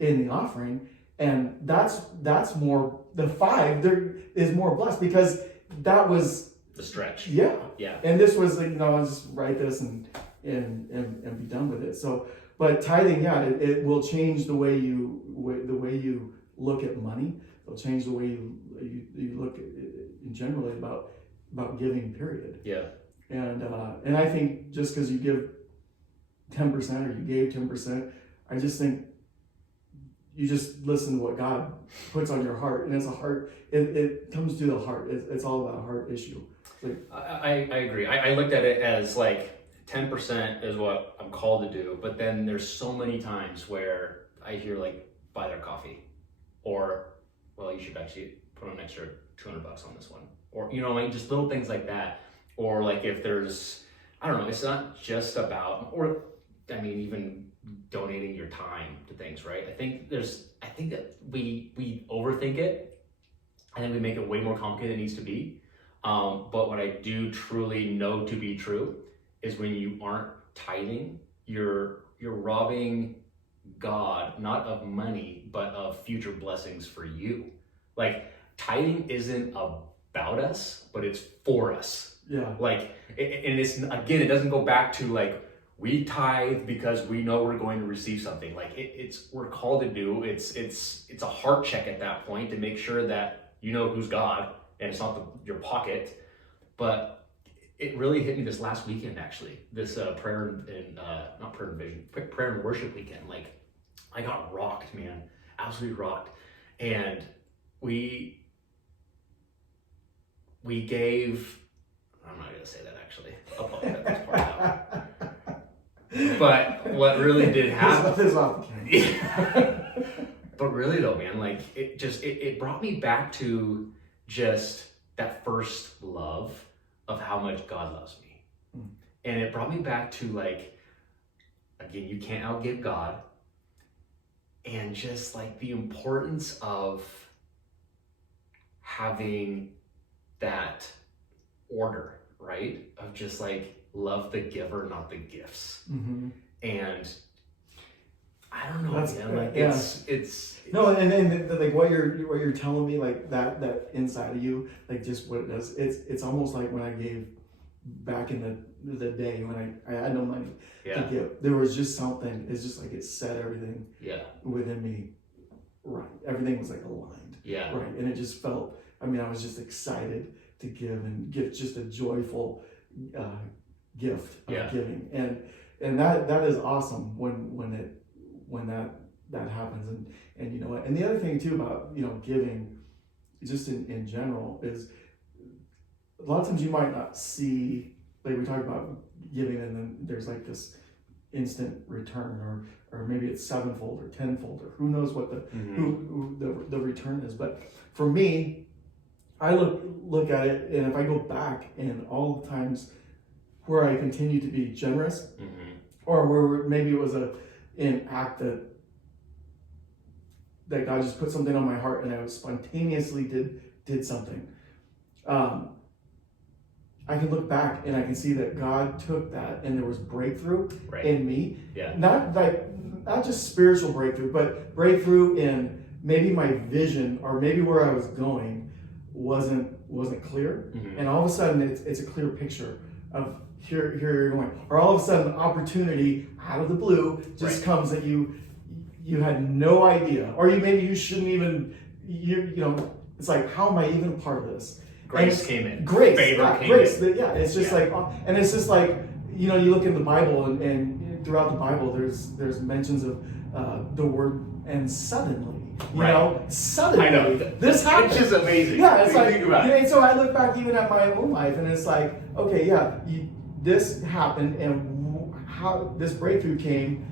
in the offering, and that's more, the $5 there is more blessed because that was the stretch. Yeah. And this was like, I'll just write this and be done with it. So, but tithing, it will change the way you look at money. It'll change the way you look at in generally about giving, period. Yeah. And I think just because you give 10% or you gave 10%, I just think you just listen to what God puts on your heart, and it's a heart. It comes to the heart. It's all about a heart issue. Like, I agree. I looked at it as like 10% is what I'm called to do, but then there's so many times where I hear like buy their coffee, or well, you should actually put an extra $200 on this one, or like just little things like that. Or like if there's, I don't know, it's not just about, or I mean even donating your time to things, right? I think that we overthink it. I think we make it way more complicated than it needs to be. But what I do truly know to be true is when you aren't tithing, you're robbing God, not of money, but of future blessings for you. Like tithing isn't about us, but it's for us. Yeah. Like, and it's, again, it doesn't go back to like, we tithe because we know we're going to receive something. Like we're called to do, it's a heart check at that point to make sure that you know who's God and it's not your pocket. But it really hit me this last weekend, actually, this prayer and worship weekend. Like I got rocked, man, absolutely rocked. And we gave, I'm not going to say that actually. I'll probably cut this part out. But what really did happen. This off the camera. But really though, man, like it brought me back to just that first love of how much God loves me. And it brought me back to like, again, you can't outgive God. And just like the importance of having that order, right? Of just like love the giver, not the gifts. And I don't know, man. Like it's no, and like what you're telling me, like that inside of you, like just what it does. It's almost like when I gave back in the day when I had no money to give. There was just something. It's just like it set everything within me right. Everything was like aligned. Right, and it just felt. I mean, I was just excited to give and give just a joyful gift of giving, and that is awesome when that happens, and you know what. And the other thing too about giving, just in general, is a lot of times you might not see like we talked about giving, and then there's like this instant return, or maybe it's sevenfold or tenfold, or who knows what the return is. But for me, I look at it, and if I go back and all the times where I continue to be generous, or where maybe it was an act that God just put something on my heart and I spontaneously did something. I can look back and I can see that God took that and there was breakthrough in me. Yeah. Not just spiritual breakthrough, but breakthrough in maybe my vision, or maybe where I was going wasn't clear. And all of a sudden it's a clear picture of here you're going. Or all of a sudden opportunity out of the blue just comes that you had no idea, or you shouldn't even, it's like, how am I even part of this? Grace came in. Grace, Favor came grace. in. Yeah, it's just like, and it's just like, you look in the Bible, and throughout the Bible, there's mentions of the word "and suddenly." Suddenly, I know. This happened. It's just amazing. Yeah, it's like, think about it. and so I look back even at my own life, and it's like, okay, yeah, this happened, and how this breakthrough came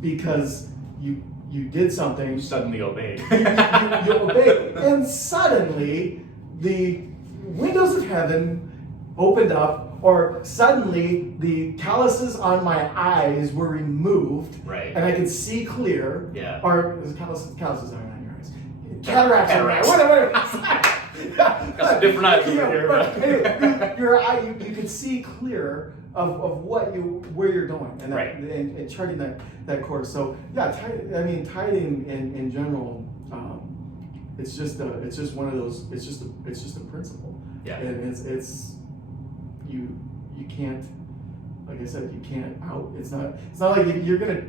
because you did something. You suddenly obeyed. you obeyed, and suddenly the windows of heaven opened up, or suddenly the calluses on my eyes were removed, and I could see clear. Yeah. Or calluses aren't on your eyes. Cataracts. Whatever. Got some different eyes over here. But anyway, your eye, you could see clear of where you're going, and and charting that course. So yeah, tithing in general. It's just one of those. It's just a principle. Yeah. And it's you can't, like I said, you can't out. It's not like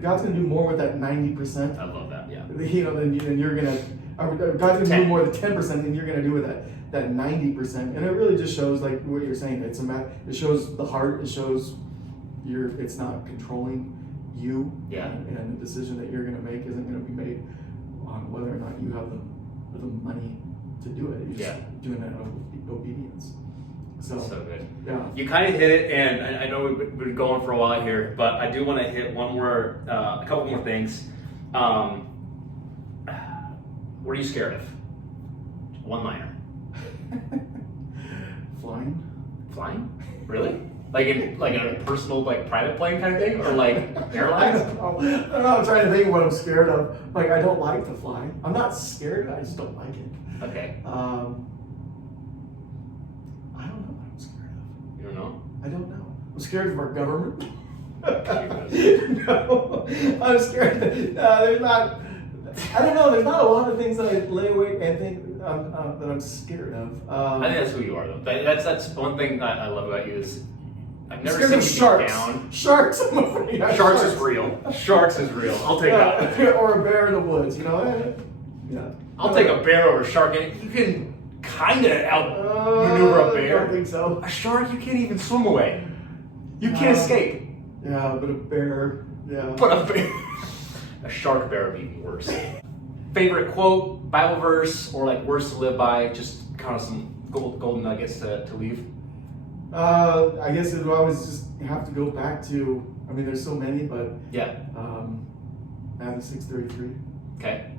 God's gonna do more with that 90%. I love that. Yeah. Then you're gonna. God's gonna do more than 10% than you're gonna do with that 90%. And it really just shows, like what you're saying. It shows the heart. It shows it's not controlling you. Yeah. And the decision that you're gonna make isn't gonna be made on whether or not you have the money to do it. You're just doing that out of obedience. So good. Yeah. You kind of hit it, and I know we've been going for a while here, but I do want to hit a couple more things. What are you scared of? One-liner. Flying? Really? Like in a personal, private plane kind of thing, or airlines? I don't know. I'm trying to think of what I'm scared of. I don't like to fly. I'm not scared. I just don't like it. Okay. I don't know what I'm scared of. You don't know? I don't know. I'm scared of our government. No, I'm scared. There's not. I don't know. There's not a lot of things that I lay awake and think that I'm scared of. I think that's who you are, though. That's one thing I love about you is I've never scared seen of you sharks. down. Sharks. Sharks is real. Sharks is real. I'll take that. Or a bear in the woods. Yeah. I'll take a bear over a shark. And you can kind of outmaneuver a bear. I don't think so. A shark, you can't even swim away. You can't escape. Yeah, but a bear. Yeah. But a shark bear would be even worse. Favorite quote, Bible verse, or words to live by? Just kind of some golden nuggets to leave. I guess it would always just have to go back to. There's so many, but Matthew 6:33. Okay.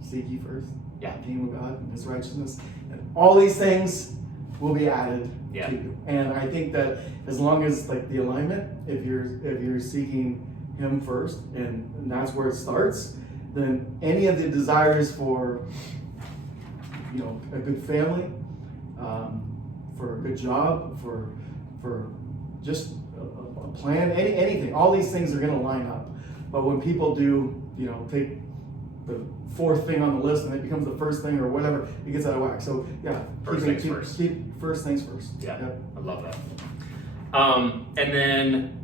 Seek ye first. Yeah. The kingdom of God and His righteousness, and all these things will be added to you. And I think that as long as the alignment, if you're seeking Him first, and that's where it starts, then any of the desires for a good family, for a good job, for just a plan, anything, all these things are going to line up. But when people do, take the fourth thing on the list and it becomes the first thing or whatever, it gets out of whack. So yeah, keep first things first. Yeah, yep. I love that. And then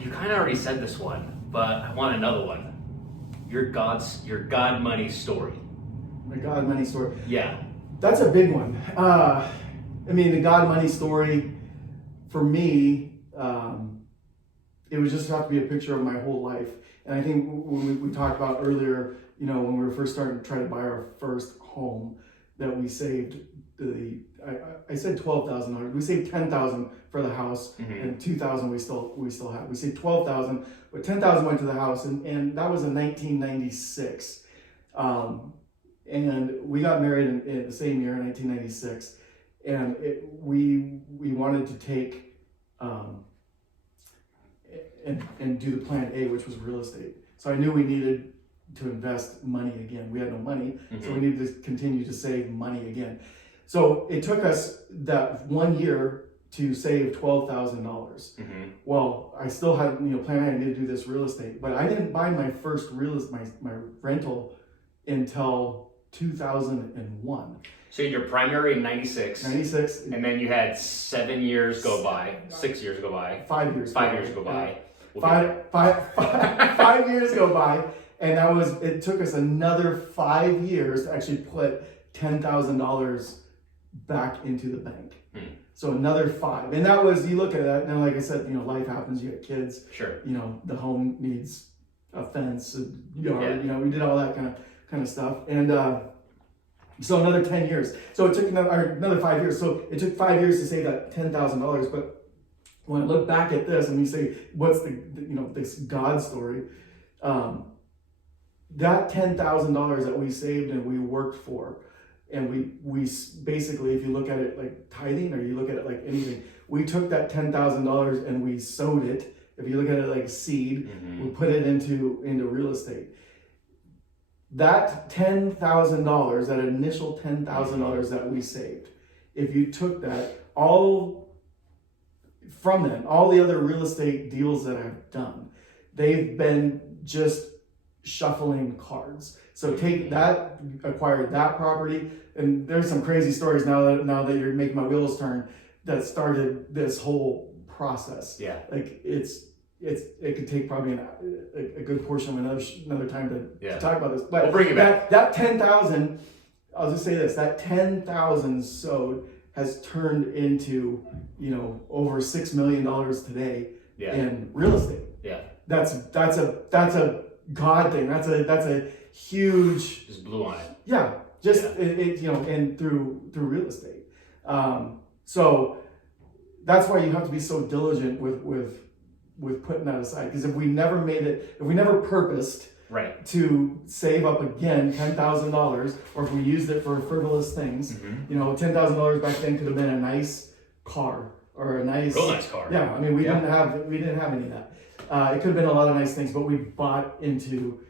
you kind of already said this one, but I want another one. Your God money story. My God money story. Yeah. That's a big one. The God money story for me, it would just have to be a picture of my whole life. And I think when we talked about earlier, when we were first starting to try to buy our first home, that we saved I said $12,000. We saved $10,000 for the house, and $2,000 we still have. We saved $12,000, but $10,000 went to the house, and that was in 1996. And we got married in the same year, 1996, and we wanted to take and do the plan A, which was real estate. So I knew we needed to invest money again. We had no money, so we needed to continue to save money again. So it took us that 1 year to save $12,000. Well, I still had planning I need to do this real estate, but I didn't buy my first my rental until 2001. So you had your primary in 96. 96. And then you had 7 years go by, 6 years go by. 5 years. 5 years go by. Five years go by, and it took us another 5 years to actually put $10,000 back into the bank. So another 5, and that was, you look at that, and like I said, life happens, you get kids. Sure. The home needs a fence, a yard. We did all that kind of stuff, and so another 10 years. So it took another 5 years. So it took 5 years to save that $10,000. But when I look back at this and we say, what's this God story? That $10,000 that we saved and we worked for, and we basically, if you look at it like tithing, or you look at it like anything, we took that $10,000 and we sowed it. If you look at it like a seed, we put it into real estate. That $10,000, that initial $10,000 that we saved, if you took that, all the other real estate deals that I've done, they've been just shuffling cards. So take that, acquired that property, and there's some crazy stories now that you're making my wheels turn, that started this whole process. Yeah. Like it could take probably a good portion of another time to talk about this. But we'll bring it back. That 10,000, I'll just say this, that 10,000 sowed has turned into, over $6 million today in real estate. Yeah. That's a God thing. That's a huge, just blew on it. Yeah. And through real estate. So that's why you have to be so diligent with putting that aside, because if we never purposed to save up again $10,000, or if we used it for frivolous things, $10,000 back then could have been a nice car or a real nice car. Yeah, I mean we didn't have any of that. It could have been a lot of nice things, but we bought into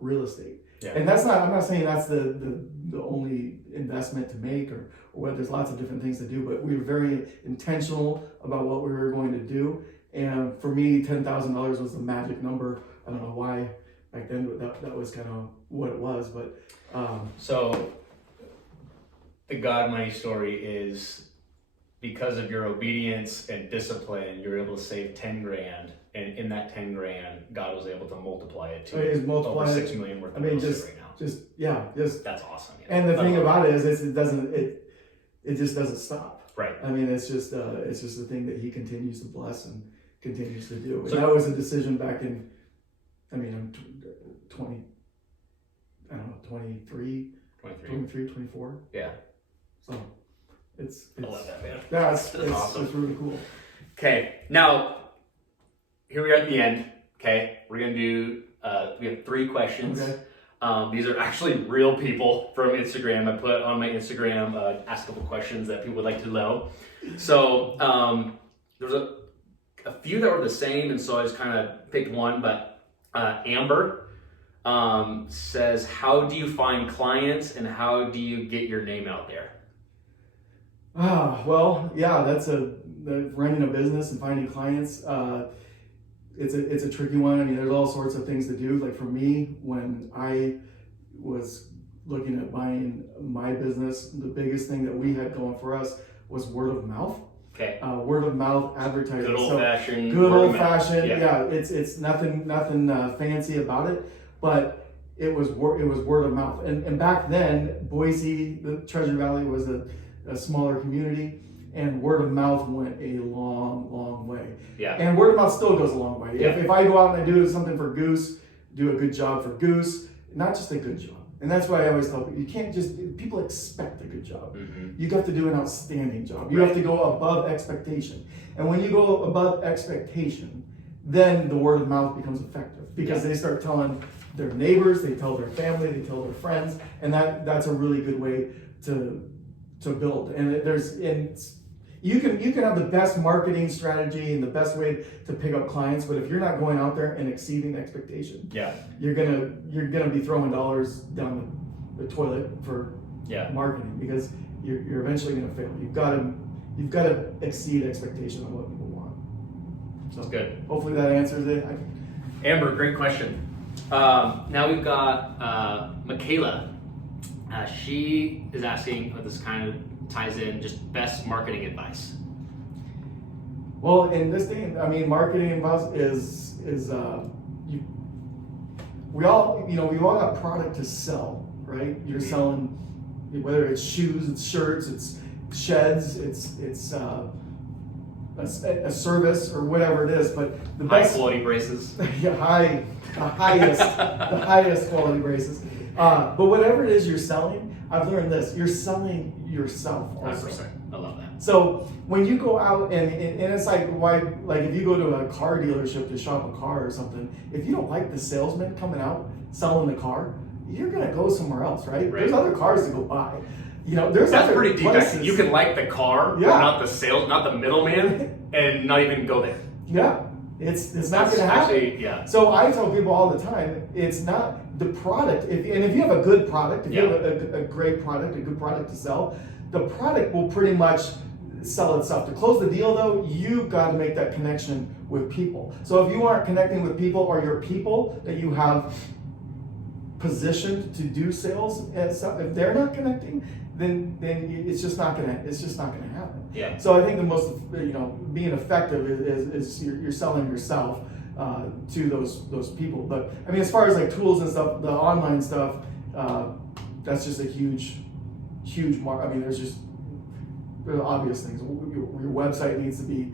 real estate. Yeah. And I'm not saying that's the only investment to make, or what. There's lots of different things to do, but we were very intentional about what we were going to do. And for me, $10,000 was the magic number. I don't know why back then, but that was kind of what it was. But so the God money story is, because of your obedience and discipline, you're able to save 10 grand, and in that 10 grand, God was able to multiply it to over 6 million worth of real estate right now. That's awesome. Yeah. And the thing about it is, it just doesn't stop. Right. I mean, it's just a thing that He continues to bless and continues to do. So, and that was a decision back in, I'm 23, 24. Yeah. So it's I love that, man. That's awesome. It's really cool. Okay, now here we are at the end. Okay, we're gonna do. We have 3 questions. Okay. These are actually real people from Instagram. I put on my Instagram, ask a couple questions that people would like to know. So there's a few that were the same, and so I just kind of picked one. But Amber says, how do you find clients and how do you get your name out there? Well, yeah, that's running a business and finding clients. It's a tricky one. I mean, there's all sorts of things to do. Like for me, when I was looking at buying my business, the biggest thing that we had going for us was word of mouth. Okay. Word of mouth advertising. Good old fashioned. Good old fashioned. Yeah. It's nothing fancy about it, but it was word of mouth. And back then, Boise, the Treasure Valley, was a smaller community. And word of mouth went a long, long way. Yeah. And word of mouth still goes a long way. Yeah. If I go out and I do something for Goose, do a good job for Goose, not just a good job. And that's why I always tell people, you can't just, people expect a good job. You got to do an outstanding job. You have to go above expectation. And when you go above expectation, then the word of mouth becomes effective because they start telling their neighbors, they tell their family, they tell their friends, and that's a really good way to build. And you can have the best marketing strategy and the best way to pick up clients, but if you're not going out there and exceeding expectation, you're gonna be throwing dollars down the toilet for marketing because you're eventually gonna fail. You've got to exceed expectation on what people want. So that's good. Hopefully that answers it. Amber, great question. Now we've got Michaela. She is asking, this kind of ties in, just best marketing advice. Well, in this day, I mean, marketing advice is we all got product to sell, right? You're selling, whether it's shoes, it's shirts, it's sheds, it's a service or whatever it is, but the best quality braces. the highest quality braces. But whatever it is you're selling, I've learned this: you're selling yourself also. 100%. I love that. So when you go out and it's like if you go to a car dealership to shop a car or something, if you don't like the salesman coming out selling the car, you're gonna go somewhere else, right? There's other cars to go buy. There's that's other pretty deep. places. You can like the car, but not the sales, not the middleman, and not even go there. Yeah, it's not going to happen. Actually, So I tell people all the time, it's not the product. If you have a good product, if you have a great product, a good product to sell, the product will pretty much sell itself. To close the deal, though, you've got to make that connection with people. So if you aren't connecting with people, or your people that you have positioned to do sales and stuff, if they're not connecting, then it's just not gonna happen. Yeah. So I think the most being effective is you're selling yourself to those people. But I mean, as far as like tools and stuff, the online stuff, that's just a huge I mean, there's obvious things. Your website needs to be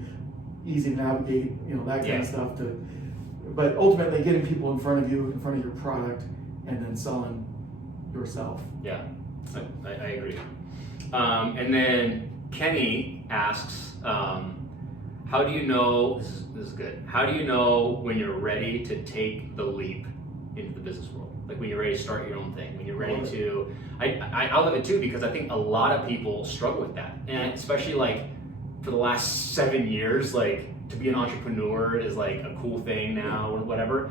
easy to navigate, that kind of stuff. But ultimately, getting people in front of you, in front of your product, and then selling yourself. Yeah, I agree. And then Kenny asks, how do you know, this is good, how do you know when you're ready to take the leap into the business world? Like when you're ready to start your own thing, when you're ready to, I love it too, because I think a lot of people struggle with that. And especially like for the last 7 years, like to be an entrepreneur is like a cool thing now or whatever.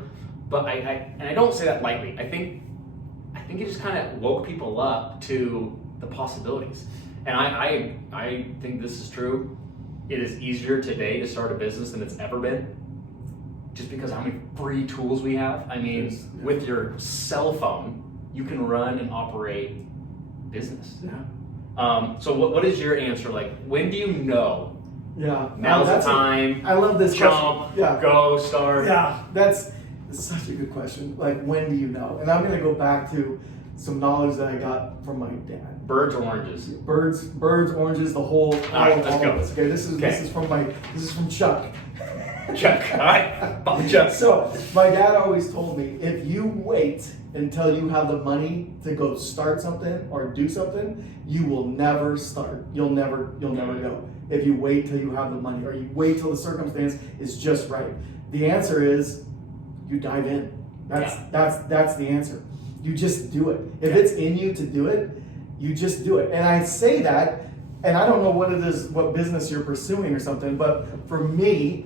But I don't say that lightly. I think it just kind of woke people up to the possibilities. And I think this is true. It is easier today to start a business than it's ever been, just because how many free tools we have. I mean, with your cell phone, you can run and operate business. Yeah. So what is your answer? Like, when do you know? Yeah. Now's the time. I love this jump. question. Yeah. Go. Start. Yeah. That's such a good question. Like, when do you know? And I'm going to go back to some knowledge that I got from my dad. Birds or oranges? Birds, oranges, the whole. All right, let's go. Okay, this is from Chuck. Chuck. All right, Bobby Chuck. So my dad always told me, if you wait until you have the money to go start something or do something, you will never start. You'll never go. If you wait till you have the money, or you wait till the circumstance is just right. The answer is you dive in. That's the answer. You just do it. If it's in you to do it, you just do it. And I say that, and I don't know what it is, what business you're pursuing or something, but for me,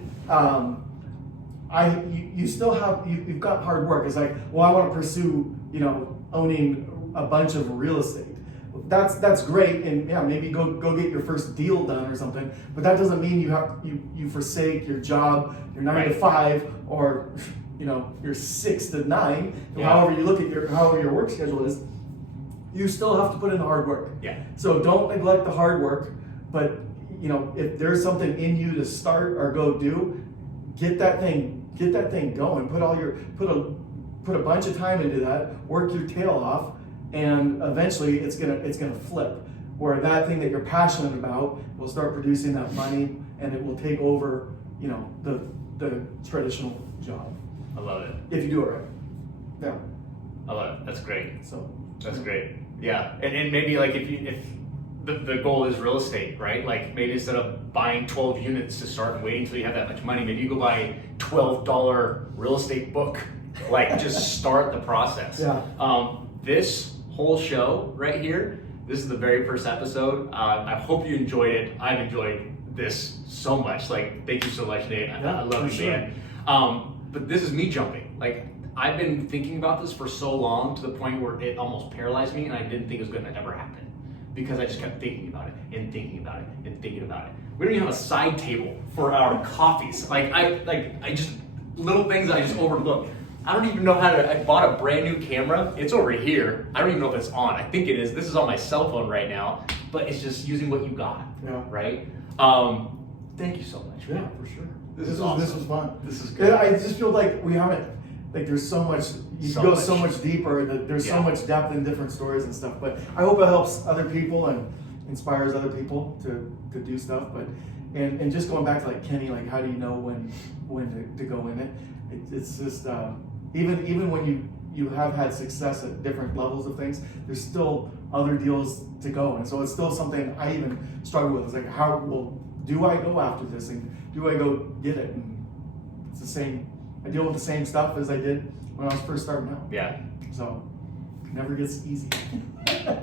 you still have, you've got hard work. It's like, well, I want to pursue, owning a bunch of real estate. That's great, and yeah, maybe go get your first deal done or something. But that doesn't mean you forsake your job, your 9 to 5, or your 6 to 9, however you look at however your work schedule is. You still have to put in the hard work. Yeah. So don't neglect the hard work, but if there's something in you to start or go do, get that thing going. Put a bunch of time into that. Work your tail off, and eventually it's gonna flip. Where that thing that you're passionate about will start producing that money, and it will take over the traditional job. I love it. If you do it right. Yeah. I love it. That's great. So That's great. Yeah, and maybe like if the goal is real estate, right? Like maybe instead of buying 12 units to start and waiting until you have that much money, maybe you go buy a $12 real estate book. Like just start the process. Yeah. This whole show right here, this is the very first episode. I hope you enjoyed it. I've enjoyed this so much. Like, thank you so much, Nate. I love you, man. But this is me jumping. Like, I've been thinking about this for so long to the point where it almost paralyzed me, and I didn't think it was going to ever happen because I just kept thinking about it and thinking about it and thinking about it. We don't even have a side table for our coffees. I just little things that I just overlook. I don't even know how to. I bought a brand new camera. It's over here. I don't even know if it's on. I think it is. This is on my cell phone right now, but it's just using what you got. Yeah. Right. Thank you so much. Yeah, for sure. This is awesome. This was fun. This is good. I just feel like we haven't. Like there's so much. You can go so much deeper. There's so much depth in different stories and stuff. But I hope it helps other people and inspires other people to do stuff. But and just going back to like Kenny, like how do you know when to go in it? It's just even when you have had success at different levels of things, there's still other deals to go, and so it's still something I even struggle with. It's like do I go after this and do I go get it? And it's the same. I deal with the same stuff as I did when I was first starting out. Yeah. So it never gets easy,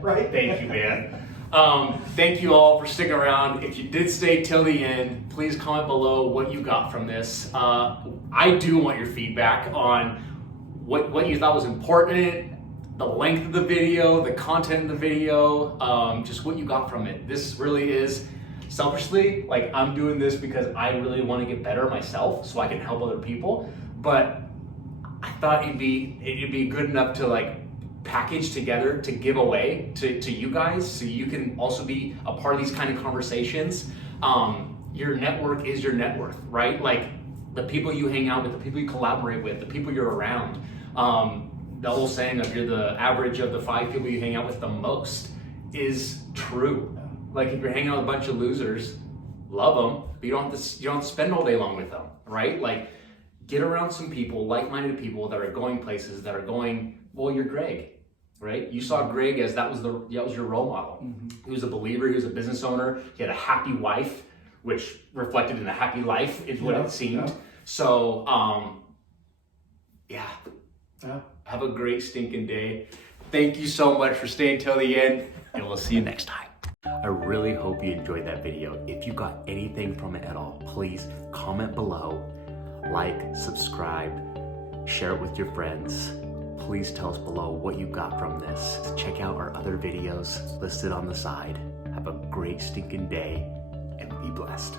right? Thank you, man. Thank you all for sticking around. If you did stay till the end, please comment below what you got from this. I do want your feedback on what you thought was important, the length of the video, the content of the video, just what you got from it. This really is, selfishly, like I'm doing this because I really want to get better myself so I can help other people. But I thought it'd be good enough to like package together to give away to you guys so you can also be a part of these kind of conversations. Your network is your net worth, right? Like the people you hang out with, the people you collaborate with, the people you're around. The old saying of you're the average of the 5 people you hang out with the most is true. Like if you're hanging out with a bunch of losers, love them, but you don't have to spend all day long with them, right? Like get around some people, like-minded people that are going places, that are going, well, you're Greg, right? You saw Greg as that was your role model. Mm-hmm. He was a believer, he was a business owner, he had a happy wife, which reflected in a happy life is what it seemed. Yeah. So, have a great stinking day. Thank you so much for staying till the end, and we'll see you next time. I really hope you enjoyed that video. If you got anything from it at all, please comment below, like, subscribe, share it with your friends. Please tell us below what you got from this. Check out our other videos listed on the side. Have a great stinking day and be blessed.